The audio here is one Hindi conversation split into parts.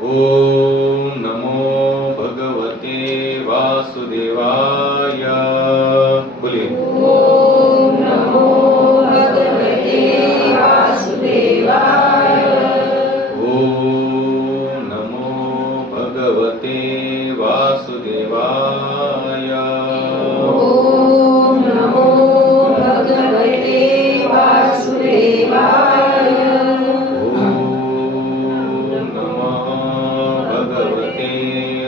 ओम नमो भगवते वासुदेवाय। बोलिए। ओम नमो भगवते वासुदेवाय। ओम नमो भगवते वासुदेवाय। ओम नमो भगवते वासुदेवाय। ओम नमः भगवते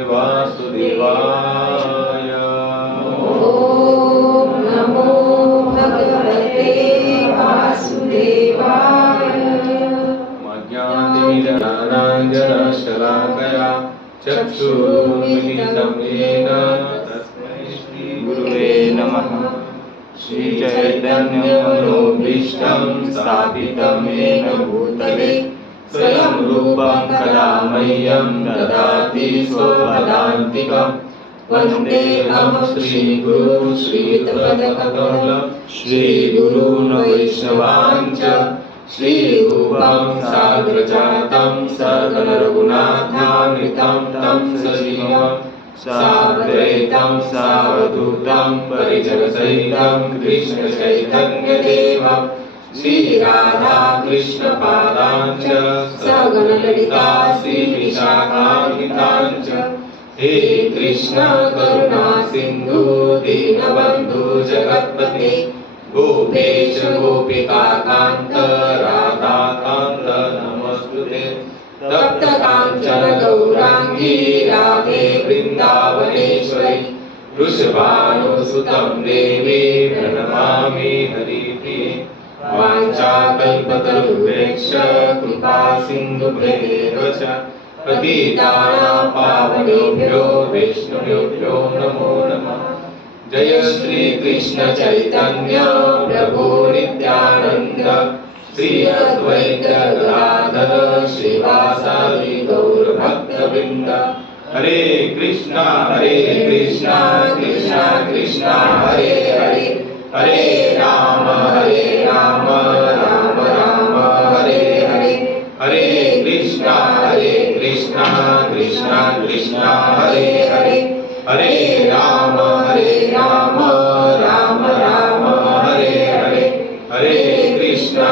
वासुदेवाय। ओम नमो भगवते वासुदेवाय। ज्ञानतिमिरान्धकाराञ्जनशलाकया चक्षुरुन्मिलितं येन तस्मै श्रीगुरुवे नमः। श्रीचैतन्यमनोभीष्टं स्थापितं येन भूतले स्वयं रूपं कदा मह्यं ददाति स्वपदान्तिकम्। वन्देऽहं श्रीगुरुं श्रीयुतपदकमलं श्रीगुरून् वैष्णवांश्च श्रीरूपं साग्रजातं सकलरघुनाथान्वितं तं सजीवं साद्वैतं सावधूतं परिजनसहितं कृष्णचैतन्यदेवं श्रीराधा कृष्णपादाञ्च सगणललिता श्रीविशाखान्विताञ्च। हे कृष्ण करुणा सिन्धु दीनबन्धु जगत्पते गोपेश गोपिकान्त राधाकान्त नमस्तुते। तप्त काञ्चन गौराङ्गी राधे वृन्दावनेश्वरी वृषभानुसुतं देवी प्रणमामि हरिप्रिये। वाञ्छाकल्पतरुभ्यश्च कृपा सिन्धुभ्येव च पतितानां पावनेभ्यो वैष्णवेभ्यो नमो नमः। जय श्री कृष्ण चैतन्य प्रभु नित्यानंद श्री अद्वैत गदाधर श्रीवासादि गौर भक्तवृंद। हरे कृष्णा कृष्णा कृष्णा हरे हरे हरे राम राम राम हरे हरे। हरे कृष्णा कृष्णा कृष्णा हरे हरे हरे राम राम हरे हरे। हरे कृष्णा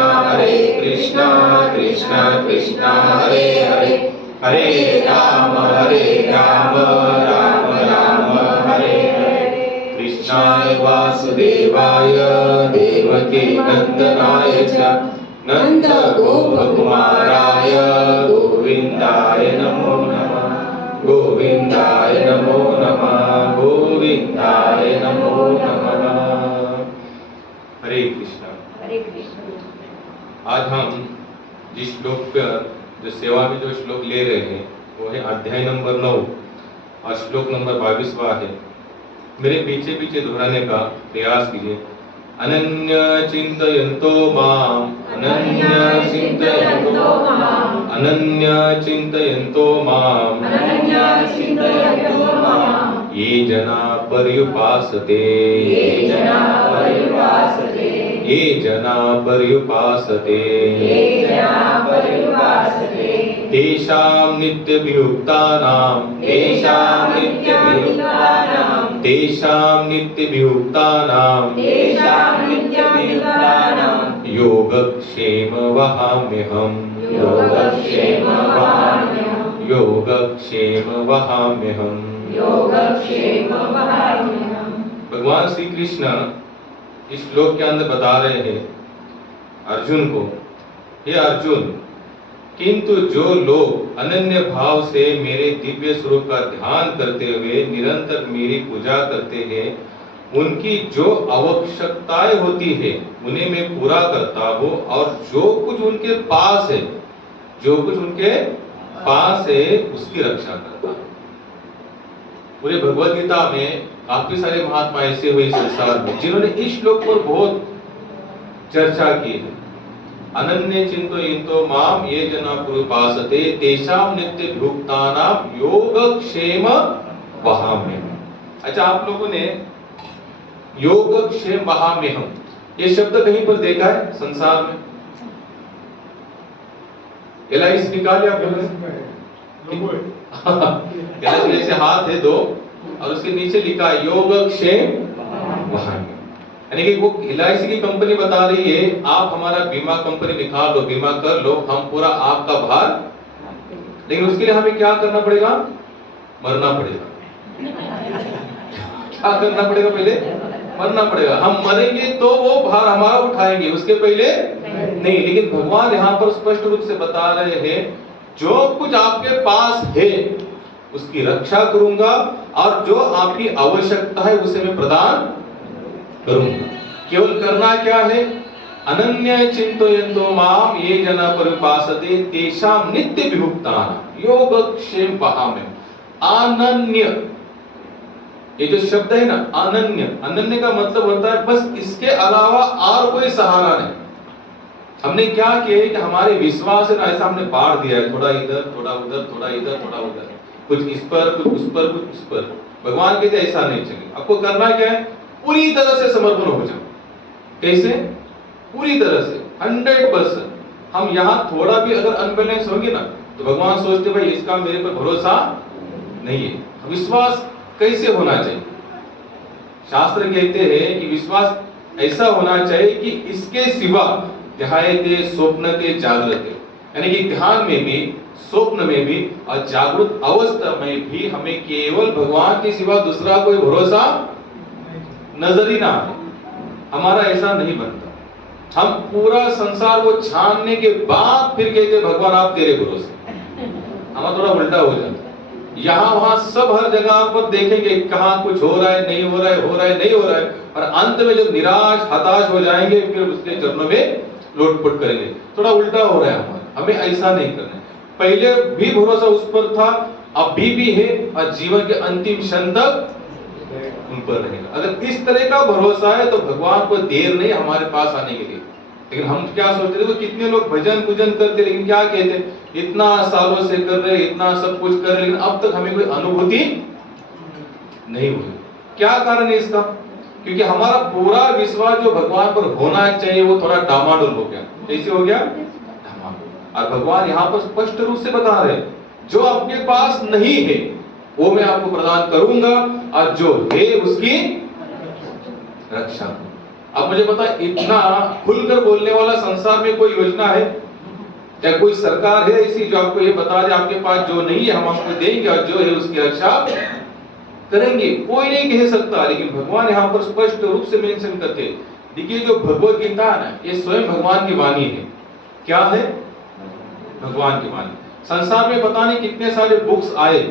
कृष्णा कृष्णा हरे हरे हरे राम राम हरे हरे। कृष्णाय वासुदेवाय देवकी नंदनाय च नंद गोपकुमाराय गोविंदाय नमो नमः। गोविंदाय नमो नमः। गोविंदाय नमो नमः। हरे कृष्णा। हरे कृष्ण। आज हम जिस श्लोक पर जो सेवा में जो श्लोक ले रहे हैं वो है अध्याय नंबर 9 और श्लोक नंबर 22वां है। मेरे पीछे पीछे दोहराने का प्रयास कीजिए। अनन्य चिंतयन्तो माम अनन्य चिंतयन्तो माम अनन्य चिंतयन्तो माम ये जना पर्युपासते ये जना पर्युपासते तेषां नित्यभियुक्तानां योगक्षेम वहाम्यहम्। भगवान श्री कृष्ण इस श्लोक के अंदर बता रहे हैं अर्जुन को, हे अर्जुन, किंतु जो लोग अनन्य भाव से मेरे दिव्य स्वरूप का ध्यान करते हुए निरंतर मेरी पूजा करते हैं, उनकी जो आवश्यकताएं होती है उन्हें मैं पूरा करता हूँ और जो कुछ उनके पास है उसकी रक्षा करता हूँ। पूरे भगवद गीता में काफी सारे महात्मा ऐसे हुए संसार में जिन्होंने इस श्लोक पर बहुत चर्चा की है। अनन्य चिंतयन्तो माम ये जना पर्युपासते तेषां नित्यभियुक्तानां योगक्षेम वहाम्यहम्। अच्छा, आप लोगों ने योगक्षेम वहाम्यहम् ये शब्द कहीं पर देखा है संसार में? LIC निकाले आप लोगों ने? कलश में ऐसे हाथ है दो और उसके नीचे लिखा है योगक्षेम वाहन। यानी कि वो LIC की कंपनी बता रही है आप हमारा बीमा कंपनी निकाल लो, बीमा कर लो, हम पूरा आपका भार, लेकिन उसके लिए हमें क्या करना पड़ेगा? मरना पड़ेगा। क्या करना पड़ेगा? पहले मरना पड़ेगा। हम मरेंगे तो वो भार हमारा उठाएंगे, उसके पहले नहीं। लेकिन भगवान यहाँ पर स्पष्ट रूप से बता रहे हैं जो कुछ आपके पास है उसकी रक्षा करूंगा और जो आपकी आवश्यकता है उसे मैं प्रदान करूंगा। केवल करना क्या है? अनन्य चिंतयन्तो माम ये जना परिपासते तेषाम नित्य विमुक्तानां योगक्षेम वहाम्यहम्। अनन्य, ये जो शब्द है ना अनन्य, अनन्य का मतलब होता है बस इसके अलावा और कोई सहारा नहीं। हमने क्या किया है कि हमारे विश्वास है ना ऐसा हमने बांट दिया है, थोड़ा इधर थोड़ा उधर, थोड़ा इधर थोड़ा उधर, कुछ इस पर कुछ उस पर कुछ उस पर। भगवान कहते ऐसा नहीं चलेगा। आपको करना क्या है? पूरी तरह से समर्पण हो जाओ। कैसे? पूरी तरह से 100%। हम यहाँ थोड़ा भी अगर अनबैलेंस होंगे ना तो भगवान सोचते भाई इसका मेरे पर भरोसा नहीं है। विश्वास कैसे होना चाहिए? शास्त्र कहते हैं कि विश्वास ऐसा होना चाहिए कि इसके सिवा ध्यायते स्वप्नते जागृते, यानी कि ध्यान में भी, स्वप्न में भी और जागृत अवस्था में भी हमें केवल भगवान के सिवा दूसरा कोई भरोसा नजर ही ना आए। हमारा ऐसा नहीं बनता। हम पूरा संसार को छानने के बाद फिर कहते भगवान आप तेरे भरोसे। हमारा थोड़ा उल्टा हो जाता है। यहाँ वहां सब हर जगह पर देखेंगे कहाँ कुछ हो रहा है, नहीं हो रहा है, हो रहा है, नहीं हो रहा है, और अंत में जब निराश हताश हो जाएंगे फिर उसके चरणों में लोटपोट करेंगे। थोड़ा उल्टा हो रहा है हमारा। हमें ऐसा नहीं करना है। पहले भी भरोसा उस पर था, अभी भी है और जीवन के अंतिम क्षण तक उन पर रहेगा। अगर इस तरह का भरोसा है तो भगवान को देर नहीं हमारे पास आने के लिए। लेकिन हम क्या सोचते थे? कितने लोग भजन पूजन करते लेकिन क्या कहते? इतना सालों से कर रहे, इतना सब कुछ कर रहे, लेकिन अब तक हमें कोई अनुभूति नहीं हुई। क्या कारण है इसका? क्योंकि हमारा पूरा विश्वास जो भगवान पर होना चाहिए वो थोड़ा डामाडोल हो गया। कैसे हो गया? डामाडोल। और भगवान यहाँ पर स्पष्ट रूप से बता रहे जो आपके पास नहीं है वो मैं आपको प्रदान करूंगा और जो है उसकी रक्षा। अब मुझे पता इतना खुलकर बोलने वाला संसार में कोई योजना है या कोई सरकार है ऐसी जो आपको ये बता दे आपके पास जो नहीं है हम आपको देंगे और जो है उसकी रक्षा करेंगे? कोई नहीं कह सकता। लेकिन भगवान यहाँ पर स्पष्ट रूप से मेंशन करते हैं। देखिए जो भगवत गीता है ना ये स्वयं भगवान की वाणी है। क्या है? भगवान की वाणी। संसार में पता नहीं कितने सारे बुक्स आए,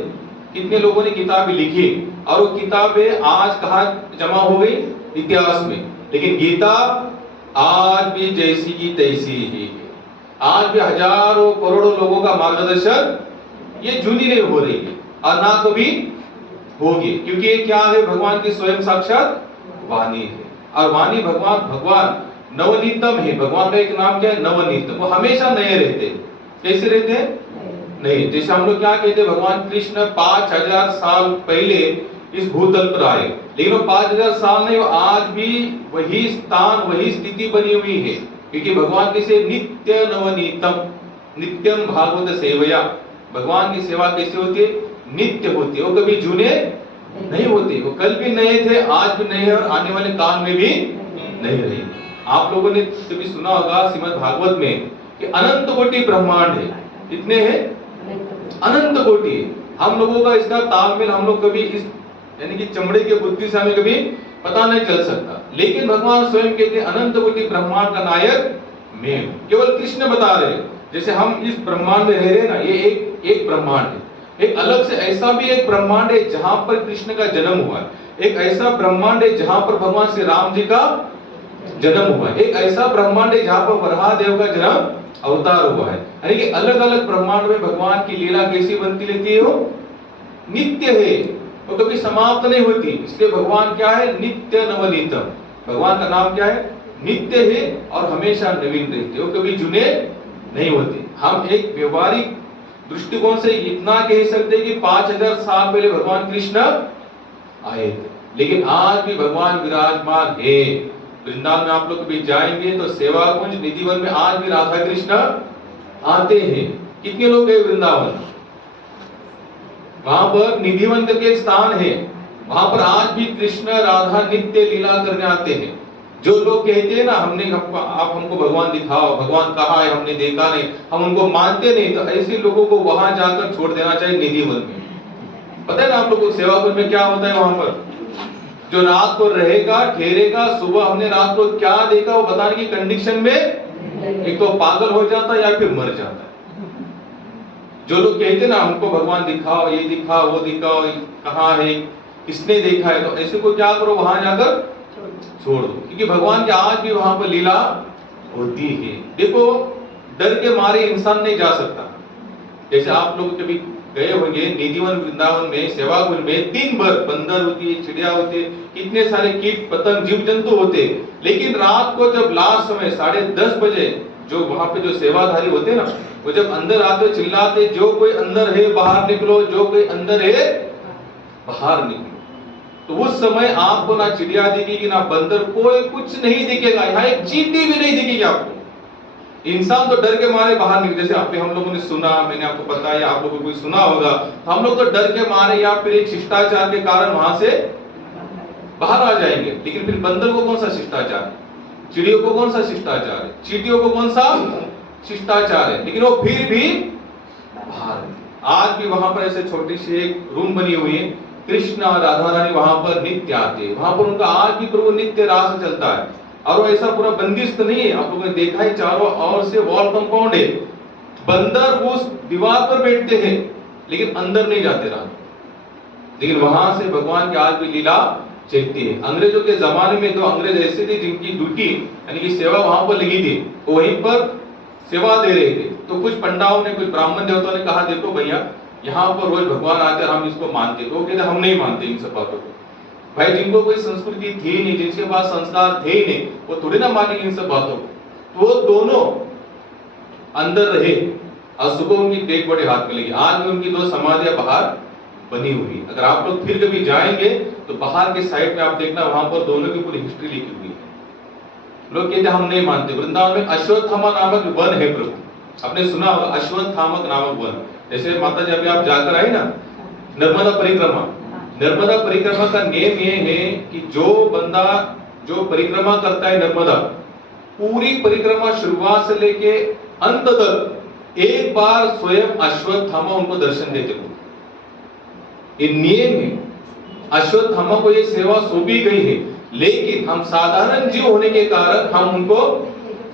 कितने लोगों ने किताबें लिखी और वो किताबें आज कहाँ जमा हो गई? इतिहास में। लेकिन गीता आज भी जैसी की तैसी ही है। आज भी हजारों करोड़ों लोगों का मार्गदर्शन ये जूनी नहीं हो रही है और ना कभी होगी, क्योंकि ये क्या है? भगवान की स्वयं साक्षात वाणी है। और वाणी भगवान नवनीतम है। भगवान का एक नाम क्या है? नवनीतम। वो हमेशा नए रहते। कैसे रहते हैं? नहीं। जैसे हम लोग क्या कहते हैं भगवान कृष्ण 5000 साल पहले इस भूतल पर आए, लेकिन वो 5000 साल नहीं, वो आज भी वही स्थान वही स्थिति बनी हुई है। क्योंकि भगवान किसे नित्य नवनीतम नित्यम भागवत सेवया। भगवान की सेवा कैसे होती है? नित्य होती है। वो कभी जूने नहीं होते। वो कल भी नए थे, आज भी नए हैं और आने वाले काल में भी नहीं रहेंगे। आप लोगों ने कभी सुना होगा श्रीमद् भागवत में कि अनंत कोटि ब्रह्मांड है। कितने हैं? अनंत कोटि। हम लोगों का इसका तालमेल हम लोग कभी इस यानी कि चमड़े के बुद्धि से हमें कभी पता नहीं चल सकता। लेकिन भगवान स्वयं कहते हैं अनंत कोटि ब्रह्मांड का नायक मैं हूं। केवल कृष्ण बता रहे जैसे हम इस ब्रह्मांड में रह रहे हैं ना, ये एक ब्रह्मांड है। एक अलग से ऐसा भी एक ब्रह्मांड है जहां पर कृष्ण का जन्म हुआ है। एक ऐसा ब्रह्मांड है जहां पर भगवान श्री राम जी का जन्म हुआ है। एक ऐसा ब्रह्मांड है जहां पर वराहदेव का जन्म अवतार हुआ है। यानी कि अलग अलग ब्रह्मांड में भगवान की लीला कैसी बनती रहती है? वो नित्य है, वो कभी समाप्त नहीं होती। इसलिए भगवान क्या है? नित्य नवनीतम। भगवान का नाम क्या है? नित्य है और हमेशा नवीन रहते, वो कभी जुने नहीं होते। हम एक व्यवहारिक दृष्टिकोण से इतना कह सकते हैं कि 5000 साल पहले भगवान कृष्ण आए थे, लेकिन आज भी भगवान विराजमान है। वृंदावन में आप लोग भी जाएंगे तो सेवा कुंज निधिवन में आज भी राधा कृष्ण आते हैं। कितने लोग गए वृंदावन? वहां पर निधिवन करके एक स्थान है, वहां पर आज भी कृष्ण राधा नित्य लीला करने आते हैं। जो लोग कहते हैं ना आप हमको भगवान दिखाओ, भगवान कहाँ है, हमने देखा नहीं, हम उनको मानते नहीं, तो ऐसे लोगों को वहां जाकर छोड़ देना चाहिए निधिवन में। पता है ना आप लोगों को सेवापुर में क्या होता है? वहां पर जो रात को रहेगा, ठहरेगा, सुबह हमने रात को क्या देखा वो बताने की कंडीशन में एक तो पागल हो जाता है या फिर मर जाता है। जो लोग कहते ना हमको भगवान दिखाओ, ये दिखाओ, वो दिखाओ, कहाँ है, किसने देखा है, तो ऐसे को क्या करो, वहां जाकर छोड़ दो, क्योंकि भगवान की आज भी वहां पर लीला होती है। देखो, डर के मारे इंसान नहीं जा सकता। जैसे आप लोग कभी गए होंगे निधिवन वृंदावन में, सेवाकुंज में, दिन भर बंदर होती है, चिड़िया होती है, कितने सारे कीट पतंग जीव जंतु होते, लेकिन रात को जब लास्ट समय 10:30 बजे जो वहां पे जो सेवाधारी होते ना, वो जब अंदर आते चिल्लाते, जो कोई अंदर है बाहर निकलो, जो कोई अंदर है बाहर निकलो। तो उस समय आपको ना चिड़िया दिखेगी, ना बंदर, कोई कुछ नहीं दिखेगा, यहाँ एक चींटी भी नहीं दिखेगी आपको। इंसान तो डर के मारे बाहर निकले, जैसे आपने हम लोगों ने सुना, मैंने आपको बताया, आप लोगों को कोई सुना होगा, तो हम लोग तो डर के मारे या फिर एक शिष्टाचार के कारण वहां से बाहर आ जाएंगे। लेकिन फिर बंदर को कौन सा शिष्टाचार है, चिड़ियों को कौन सा शिष्टाचार है, चींटियों को कौन सा शिष्टाचार है, लेकिन वो फिर भी बाहर। आज भी वहां पर ऐसे छोटी सी एक रूम बनी हुई है, कृष्ण और राधा रानी वहां पर नित्य आते हैं, वहां पर उनका आज भी प्रभु नित्य रास चलता है। और वो ऐसा पूरा बंदिश नहीं है, आप लोगों ने देखा है, चारों ओर से वॉल कंपाउंड है, बंदर उस दीवार पर बैठते हैं लेकिन अंदर नहीं जाते रात। लेकिन वहां से भगवान की आज भी लीला चलती है। अंग्रेजों के जमाने में 2 अंग्रेज ऐसे थे जिनकी ड्यूटी यानी कि सेवा वहां पर लगी थी, वो वहीं पर सेवा दे रहे थे। तो कुछ पंडाओं ने, कुछ ब्राह्मण देवताओं ने कहा, देखो भैया, यहाँ पर रोज भगवान आते हैं, हम इसको मानते, तो वो कहते हम नहीं मानते इन सब बातों को। भाई, जिनको कोई संस्कृति थी नहीं, जिनके पास संस्कार थे ही नहीं, वो थोड़ी ना मानेंगे इन सब बातों को। तो वो दोनों अंदर रहे और सुबह उनकी डेड बॉडी हाथ में लगी। आज भी उनकी 2 समाधियां बाहर बनी हुई। अगर आप लोग फिर कभी जाएंगे तो बाहर के साइड में आप देखना, वहां पर दोनों की पूरी हिस्ट्री लिखी हुई है। लोग कहते हम नहीं मानते। वृंदावन में अश्वत्थामा नामक वन है प्रभु, आपने सुना होगा, अश्वत्थामक नामक वन। जैसे माता जी अभी आप जाकर आई ना, नर्मदा परिक्रमा, नर्मदा परिक्रमा का नियम ये है कि जो बंदा जो परिक्रमा करता है नर्मदा, पूरी परिक्रमा शुरुआत से लेके अंत तक एक बार स्वयं अश्वत्थामा उनको दर्शन देते हो। ये नियम है, अश्वत्थामा को ये सेवा सौंपी गई है, लेकिन हम साधारण जीव होने के कारण हम उनको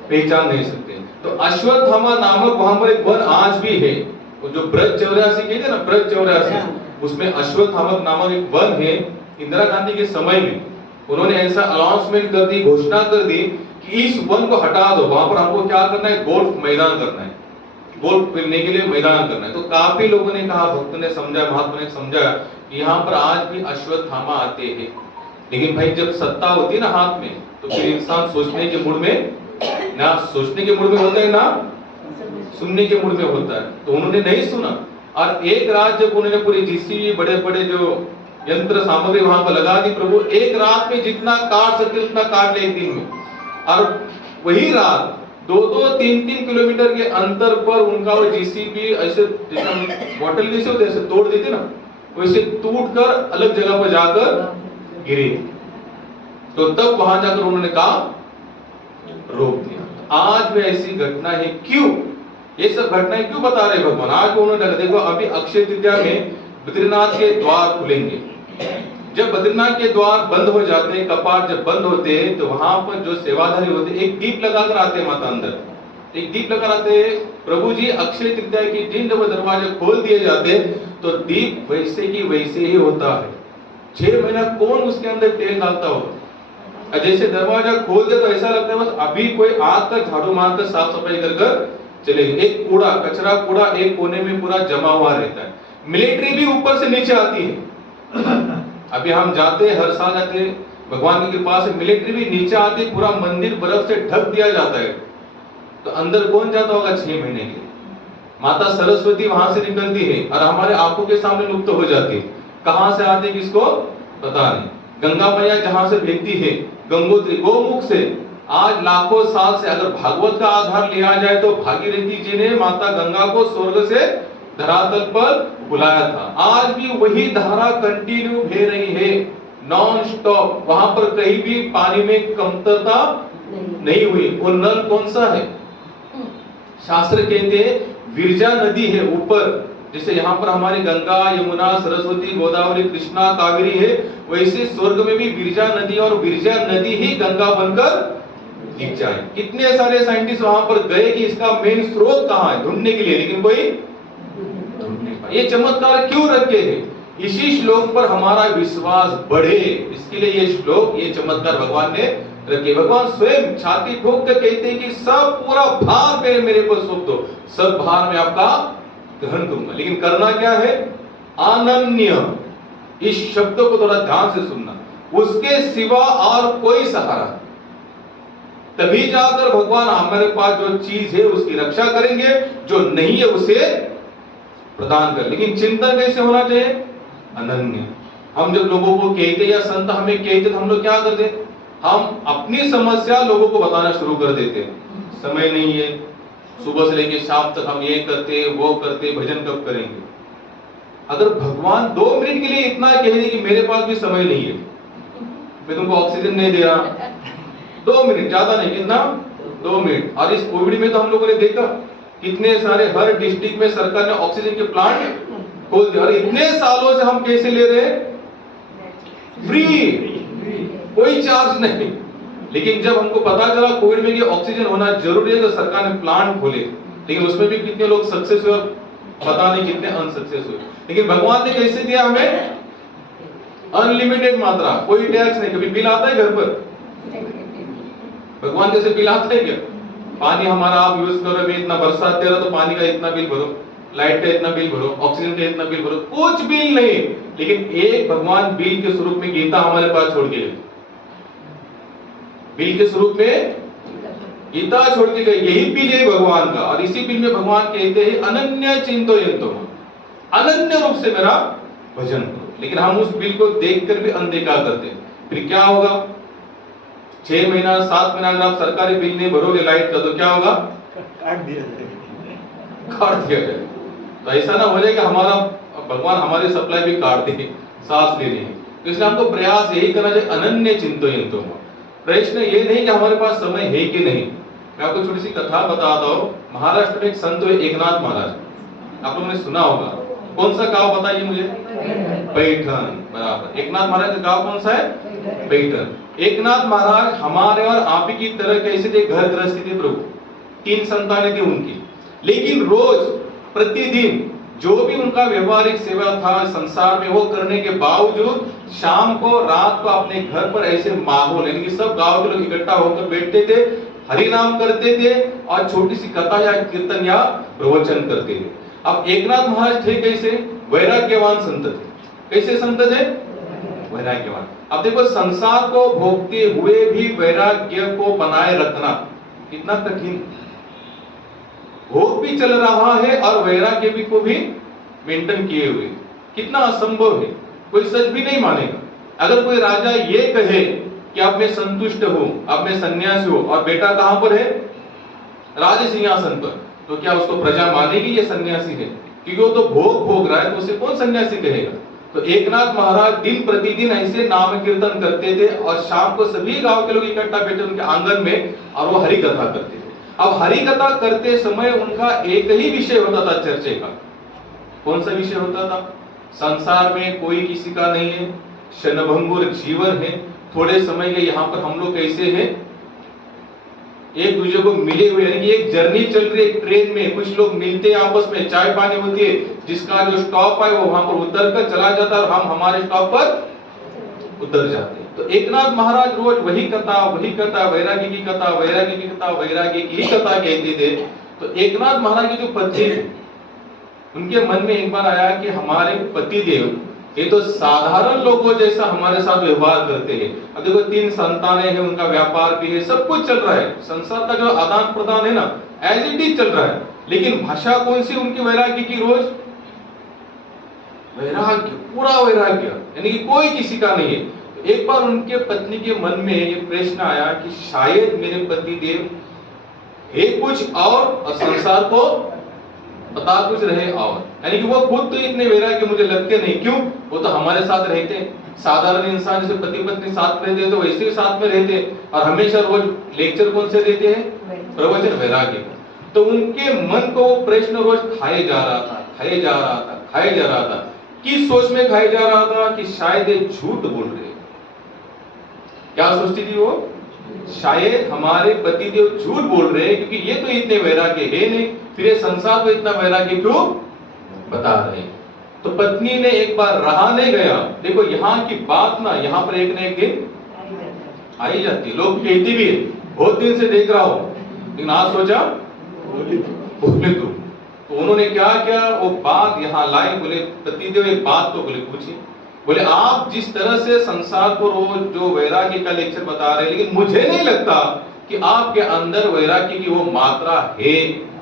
पहचान नहीं सकते। तो अश्वत्थामा नामक वहां पर एक वन आज भी है, वो जो ब्रज 84 कहते ना, ब्रज 84, उसमें अश्वत्थामक नामक एक वन है। इंदिरा गांधी के समय में उन्होंने ऐसा अनाउंसमेंट कर दी, घोषणा कर दी कि इस वन को हटा दो, वहां पर हमको क्या करना है, गोल्फ मैदान करना है, गोल्फ खेलने के लिए मैदान करना है। तो काफी लोगों ने कहा, भक्त ने समझा, महात्मा ने समझा कि यहाँ पर आज भी अश्वत्थामा आते हैं। लेकिन भाई, जब सत्ता होती है ना हाथ में, तो फिर इंसान सोचने के मूड में, ना सोचने के मूड में होता है, ना सुनने के मूड में होता है। तो उन्होंने नहीं सुना, और एक रात जब उन्होंने पूरी जीसीबी, बड़े बड़े जो यंत्र सामग्री वहां पर लगा दी, प्रभु एक रात में जितना काट सकते उतना काट ले एक दिन में। और वही रात 2-2, 3-3 किलोमीटर के अंतर पर उनका वो जीसीबी ऐसे, जैसे बॉटल जैसे होते ऐसे तोड़ देते ना, वैसे टूट कर अलग जगह पर जाकर गिरे। तो तब वहां जाकर उन्होंने कहा, रोक दिया। आज भी ऐसी घटना है। क्यों ये सब घटनाएं क्यों बता रहे भगवान? आज उन्होंने देखो, अभी अक्षय तृतीया में बद्रीनाथ के द्वार खुलेंगे। जब बद्रीनाथ के द्वार बंद हो जाते हैं, कपाट जब बंद होते हैं, तो वहां पर जो सेवाधारी होते हैं एक दीप लगाकर आते हैं माता अंदर, एक दीप लगा आते हैं। प्रभु जी अक्षय तृतीया के दिन जब दरवाजे खोल दिए जाते हैं तो दीप वैसे की वैसे ही होता है। 6 महीना कौन उसके अंदर तेल डालता होगा? जैसे दरवाजा खोल दे तो ऐसा लगता है बस अभी कोई आकर झाड़ू मारकर साफ सफाई कर चलेगी। एक कूड़ा, कचरा कूड़ा एक कोने में पूरा जमा हुआ रहता है। मिलिट्री भी ऊपर से नीचे आती है। अभी हम जाते हैं, हर साल जाते हैं, भगवान की कृपा से मिलिट्री भी नीचे आती है, पूरा मंदिर बर्फ से ढक दिया जाता है। तो अंदर कौन जाता होगा 6 महीने के लिए? माता सरस्वती वहां से निकलती है और हमारे आंखों के सामने लुप्त हो जाती है। कहां से आती है किसको पता नहीं। गंगा मैया जहां से भेजती है, गंगोत्री गोमुख से, आज लाखों साल से अगर भागवत का आधार लिया जाए तो भागीरथी जी ने माता गंगा को स्वर्ग से धरातल पर बुलाया था। आज भी वही धारा कंटिन्यू बह रही है, नॉन स्टॉप। वहां पर कहीं भी पानी में कमतरता नहीं हुई। वो नल कौन सा है? शास्त्र कहते हैं विरजा नदी है ऊपर। जैसे यहाँ पर हमारी गंगा, यमुना, सरस्वती, गोदावरी, कृष्णा, कावेरी है, वैसे स्वर्ग में भी विरजा नदी, और विरजा नदी ही गंगा बनकर दिख जाए। कितने सारे साइंटिस्ट वहां पर गए कि इसका मेन स्रोत कहाँ है ढूंढने के लिए, लेकिन कोई ढूंढ नहीं पाया। ये चमत्कार क्यों रखे हैं? इसी श्लोक पर हमारा विश्वास बढ़े, इसके लिए ये श्लोक, ये चमत्कार भगवान ने रखे। भगवान स्वयं छाती ठोक कर कहते हैं कि सब पूरा भार मेरे पर सौंप दो, सब भार मैं आपका ग्रहण करूंगा। लेकिन करना क्या है? अनन्य। इस शब्द को थोड़ा ध्यान से सुनना। उसके सिवा और कोई सहारा, तभी जाकर भगवान हमारे पास जो चीज है उसकी रक्षा करेंगे, जो नहीं है उसे प्रदान कर। लेकिन चिंतन कैसे होना चाहिए? अनन्य। हम जब लोगों को कहते या संत हमें कहते तो हम लोग क्या करते? हम अपनी समस्या लोगों को बताना शुरू कर देते। समय नहीं है, सुबह से लेकर शाम तक हम ये करते वो करते, भजन कब करेंगे? अगर भगवान 2 मिनट के लिए इतना कह दे कि मेरे पास भी समय नहीं है, मैं तुमको ऑक्सीजन नहीं दे रहा, 2 मिनट, ज्यादा नहीं, कितना? 2 मिनट। और इस कोविड में तो हम लोगों ने देखा कितने सारे, हर डिस्ट्रिक्ट में सरकार ने ऑक्सीजन के प्लांट खोल दिया। और इतने सालों से हम कैसे ले रहे हैं? फ्री, कोई चार्ज नहीं। लेकिन जब हमको पता चला कोविड में कि ऑक्सीजन होना जरूरी है, तो सरकार ने प्लांट खोले। लेकिन उसमें भी कितने लोग सक्सेस हुए, पता नहीं कितने अनसक्सेस हुए। लेकिन भगवान ने कैसे दिया हमें? अनलिमिटेड मात्रा, कोई टैक्स नहीं। कभी बिल आता है घर पर? भगवान जैसे बिल आता है क्या? पानी हमारा आप यूज करो, अभी इतना बरसात दे रहा तो पानी का इतना बिल भरो, लाइट का इतना बिल भरो, ऑक्सीजन का इतना बिल भरो, कुछ बिल नहीं। लेकिन एक भगवान बिल के स्वरूप में गीता हमारे पास छोड़ के गए। बिल के स्वरूप में गीता छोड़ के गए। यही बिल है भगवान का। और इसी बिल में भगवान कहते हैं अनन्य चिंतयन्तो, अनन्य रूप से मेरा भजन करो। लेकिन हम उस बिल को देखकर भी अनदेखा करते हैं। फिर क्या होगा? 6 महीना 7 महीना अगर आप सरकारी बिल नहीं भरोगे लाइट का, तो क्या होगा? काट दिया जाएगा। तो ऐसा ना हो जाए कि हमारा भगवान हमारी सप्लाई भी काट दे, सांस लेने है। तो इसलिए हमको प्रयास यही करना चाहिए, अनन्य चिंतयन्तो। प्रश्न ये नहीं कि हमारे पास समय है कि नहीं। मैं आपको छोटी सी कथा बताता हूँ। महाराष्ट्र में एक संत है एकनाथ महाराज, आप लोगों ने सुना होगा। कौन सा गांव बताइए मुझे? पैठण, बराबर। एकनाथ महाराज का गांव कौन सा है? पैठण। एकनाथ महाराज हमारे और आप ही की तरह कैसे थे? घर गृहस्थी थे प्रभु, 3 संतानें थी उनकी। लेकिन रोज प्रतिदिन जो भी उनका व्यवहारिक सेवा था संसार में, वो करने के बावजूद शाम को, रात को अपने घर पर ऐसे माहौल, यानी कि सब गांव के लोग इकट्ठा होकर बैठते थे, हरि नाम करते थे और छोटी सी कथा या कीर्तन या प्रवचन करते थे। अब एकनाथ महाराज थे कैसे? वैराग्यवान संत थे। कैसे संत थे? वैराग्यवान। अब देखो, संसार को भोगते हुए भी वैराग्य को बनाए रखना कितना कठिन। भोग भी चल रहा है और वैराग्य भी को भी मेंटेन किए हुए, कितना असंभव है। कोई सच भी नहीं मानेगा। अगर कोई राजा ये कहे कि अब मैं संतुष्ट हूं, अब मैं सन्यासी हूं, और बेटा कहां पर है? राज सिंहासन पर, तो क्या उसको प्रजा मानेगी ये सन्यासी है? क्योंकि वो तो भोग रहा है, तो उसे कौन सन्यासी कहेगा? तो एकनाथ महाराज दिन प्रतिदिन ऐसे नाम कीर्तन करते थे और शाम को सभी गांव के लोग इकट्ठा बैठे उनके आंगन में और वो हरि कथा करते थे। अब हरि कथा करते समय उनका एक ही विषय होता था चर्चे का। कौन सा विषय होता था? संसार में कोई किसी का नहीं है, क्षणभंगुर जीवन है, थोड़े समय के यहाँ पर हम लोग कैसे हैं, एक दूसरे को मिले हुए, यानी कि एक जर्नी चल रही है ट्रेन में, कुछ लोग मिलते हैं आपस में, चाय पानी होती है, जिसका जो स्टॉप है वो वहां पर उतर कर चला जाता है और हम हमारे स्टॉप पर उतर जाते हैं। तो एकनाथ महाराज रोज वही कथा, वैराग्य की कथा, वैराग्य की कथा, वैराग्य की ही कथा कहते थे। तो एकनाथ महाराज की जो पत्नी थे, उनके मन में एक बार आया कि हमारे पतिदेव ये तो साधारण लोगों जैसा हमारे साथ व्यवहार करते हैं। अब देखो 3 संतानें हैं, उनका व्यापार भी है, सब कुछ चल रहा है, संसार का जो आदान प्रदान है ना एज इट इज चल रहा है। लेकिन भाषा कौन सी उनकी? वैराग्य की। रोज वैराग्य, पूरा वैराग्य, यानी कि कोई किसी का नहीं है। एक बार उनके पत्नी के मन में ये प्रश्न आया कि शायद मेरे पति देव है कुछ और संसार को बता कुछ रहे और, यानी कि वो खुद तो इतने वैराग्य मुझे लगते नहीं। क्यों? वो तो हमारे साथ रहते हैं, साधारण इंसान जैसे पति पत्नी साथ में रहते हैं तो वैसे ही साथ में रहते हैं, और हमेशा रोज लेक्चर कौन से देते हैं? प्रवचन वैराग्य का। तो उनके मन को वो प्रश्न रोज खाए जा रहा था, खाए जा रहा था, खाए जा रहा था। किस सोच में खाए जा रहा था कि शायद ये झूठ बोल रहे हैं। क्या सोचती थी वो? शायद हमारे पतिदेव झूठ बोल रहे हैं, क्योंकि ये तो इतने वैराग्य है नहीं, फिर ये संसार को इतना वैराग्य क्यों बता रहे हैं। तो पत्नी ने एक बार रहा नहीं गया। देखो यहाँ की बात ना यहाँ पर एक न एक दिन आई जाती है। लोग कहते भी है, बहुत दिन से देख रहा हूं, लेकिन आज सोचा बोले तो उन्होंने क्या किया, वो बात यहाँ लाई। बोले पतिदेव एक बात तो बोले पूछी, बोले आप जिस तरह से संसार को रोज जो वैराग्य का लेक्चर बता रहे हैं, लेकिन मुझे नहीं लगता कि आपके अंदर वैराग्य की वो मात्रा है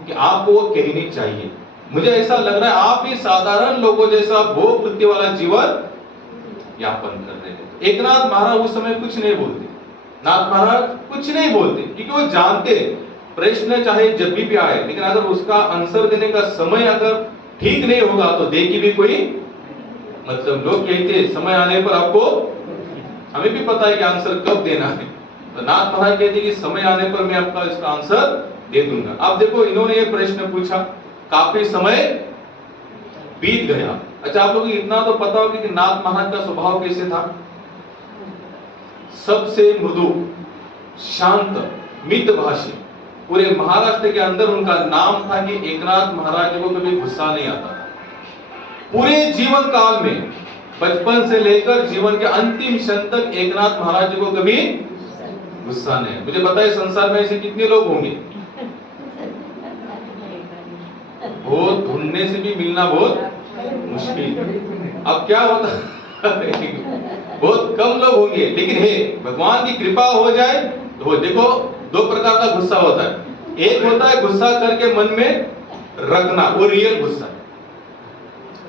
कि आपको वो कहनी चाहिए। मुझे ऐसा लग रहा है आप भी साधारण लोगों जैसा भोग वृत्ति वाला जीवन यापन कर रहे हैं। एकनाथ महाराज उस समय कुछ नहीं बोलते, नाथ महाराज कुछ नहीं बोलते, क्योंकि वो जानते प्रश्न चाहे जब भी आए, लेकिन अगर उसका आंसर देने का समय अगर ठीक नहीं होगा तो दे की भी कोई मतलब। लोग कहते हैं समय आने पर आपको, हमें भी पता है कि आंसर कब देना है, तो नाथ महाराज कहते हैं कि समय आने पर मैं आपका इसका आंसर दे दूंगा। अब देखो इन्होंने ये प्रश्न पूछा, काफी समय बीत गया। अच्छा, आप लोग इतना तो पता होगा कि नाथ महाराज का स्वभाव कैसे था? सबसे मृदु, शांत, मितभाषी। पूरे महाराष्ट्र के अंदर उनका नाम था कि एकनाथ महाराज को कभी गुस्सा नहीं आता था। पूरे जीवन काल में, बचपन से लेकर जीवन के अंतिम क्षण तक एकनाथ महाराज को कभी गुस्सा नहीं। मुझे पता है संसार में ऐसे कितने लोग होंगे, बहुत ढूंढने से भी मिलना बहुत मुश्किल। अब क्या होता बहुत कम लोग होंगे, लेकिन हे भगवान की कृपा हो जाए तो वो देखो दो प्रकार का गुस्सा होता है। एक होता है गुस्सा करके मन में रखना, वो रियल गुस्सा।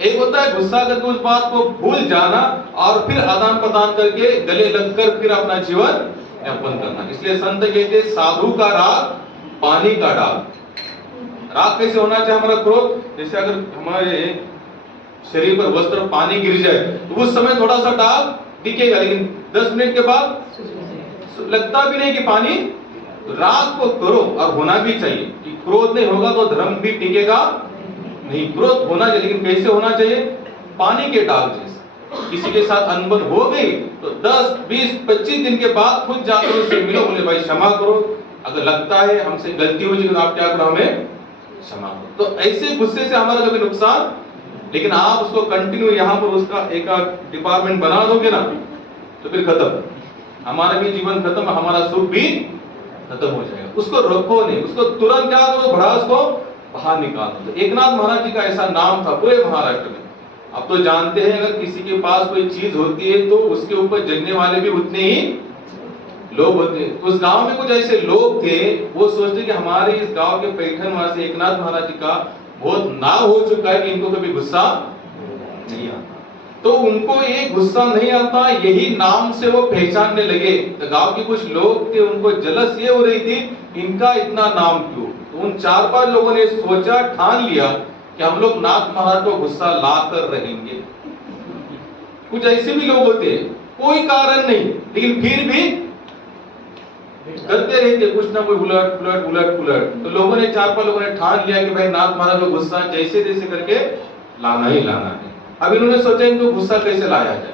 एक होता है गुस्सा करके उस बात को भूल जाना और फिर आदान प्रदान करके गले लगकर फिर अपना जीवन यापन करना। इसलिए संत कहते साधु का राग पानी का डाल। राग कैसे होना चाहिए हमारा? क्रोध, जैसे अगर हमारे शरीर पर वस्त्र पानी गिर जाए तो उस समय थोड़ा सा दाग दिखेगा, लेकिन 10 मिनट के बाद लगता भी नहीं कि पानी। राग को करो, और होना भी चाहिए कि क्रोध नहीं होगा तो धर्म भी टिकेगा नहीं। क्रोध होना चाहिए, लेकिन कैसे होना चाहिए? पानी के दाग जैसे। किसी के साथ अनबन हो गई तो 10, 20, 25 दिन के बाद खुद जाकर उससे मिलो, बोले भाई क्षमा करो, अगर लगता है हमसे गलती हुई तो आप क्या करो, हमें क्षमा करो। तो ऐसे गुस्से से हमारा कभी नुकसान, लेकिन आप उसको कंटिन्यू यहाँ पर उसका एक डिपार्टमेंट बना दोगे ना तो फिर खत्म, हमारा भी जीवन खत्म, हमारा सुख भी खत्म हो जाएगा। उसको रखो नहीं, उसको तुरंत क्या करो, भड़ा उसको बाहर निकालो। तो एकनाथ महाराज जी का ऐसा नाम था पूरे महाराष्ट्र में। अब तो जानते हैं अगर किसी के पास कोई चीज होती है तो उसके ऊपर जलने वाले भी उतने ही लोग होते हैं। उस गांव में कुछ ऐसे लोग थे, वो सोचते कि हमारे इस गांव के पैठणवासी एकनाथ महाराज जी का बहुत नाम हो चुका है कि इनको कभी गुस्सा नहीं आता। तो उनको ये गुस्सा नहीं आता, यही नाम से वो पहचानने लगे। तो गांव के कुछ लोग थे, उनको जलस ये हो रही थी इनका इतना नाम क्यों। तो उन 4-5 लोगों ने सोचा, ठान लिया कि हम लोग नाथ महाराज को गुस्सा ला कर रहेंगे। कुछ ऐसे भी लोग होते हैं, कोई कारण नहीं, लेकिन फिर भी करते रहते कुछ ना कोई उलट पुलट उलट पुलट। तो लोगों ने 4-5 लोगों ने ठान लिया कि भाई नाथ महाराज को गुस्सा जैसे जैसे करके लाना ही लाना है। अब इन्होंने सोचा इनको गुस्सा कैसे लाया जाए।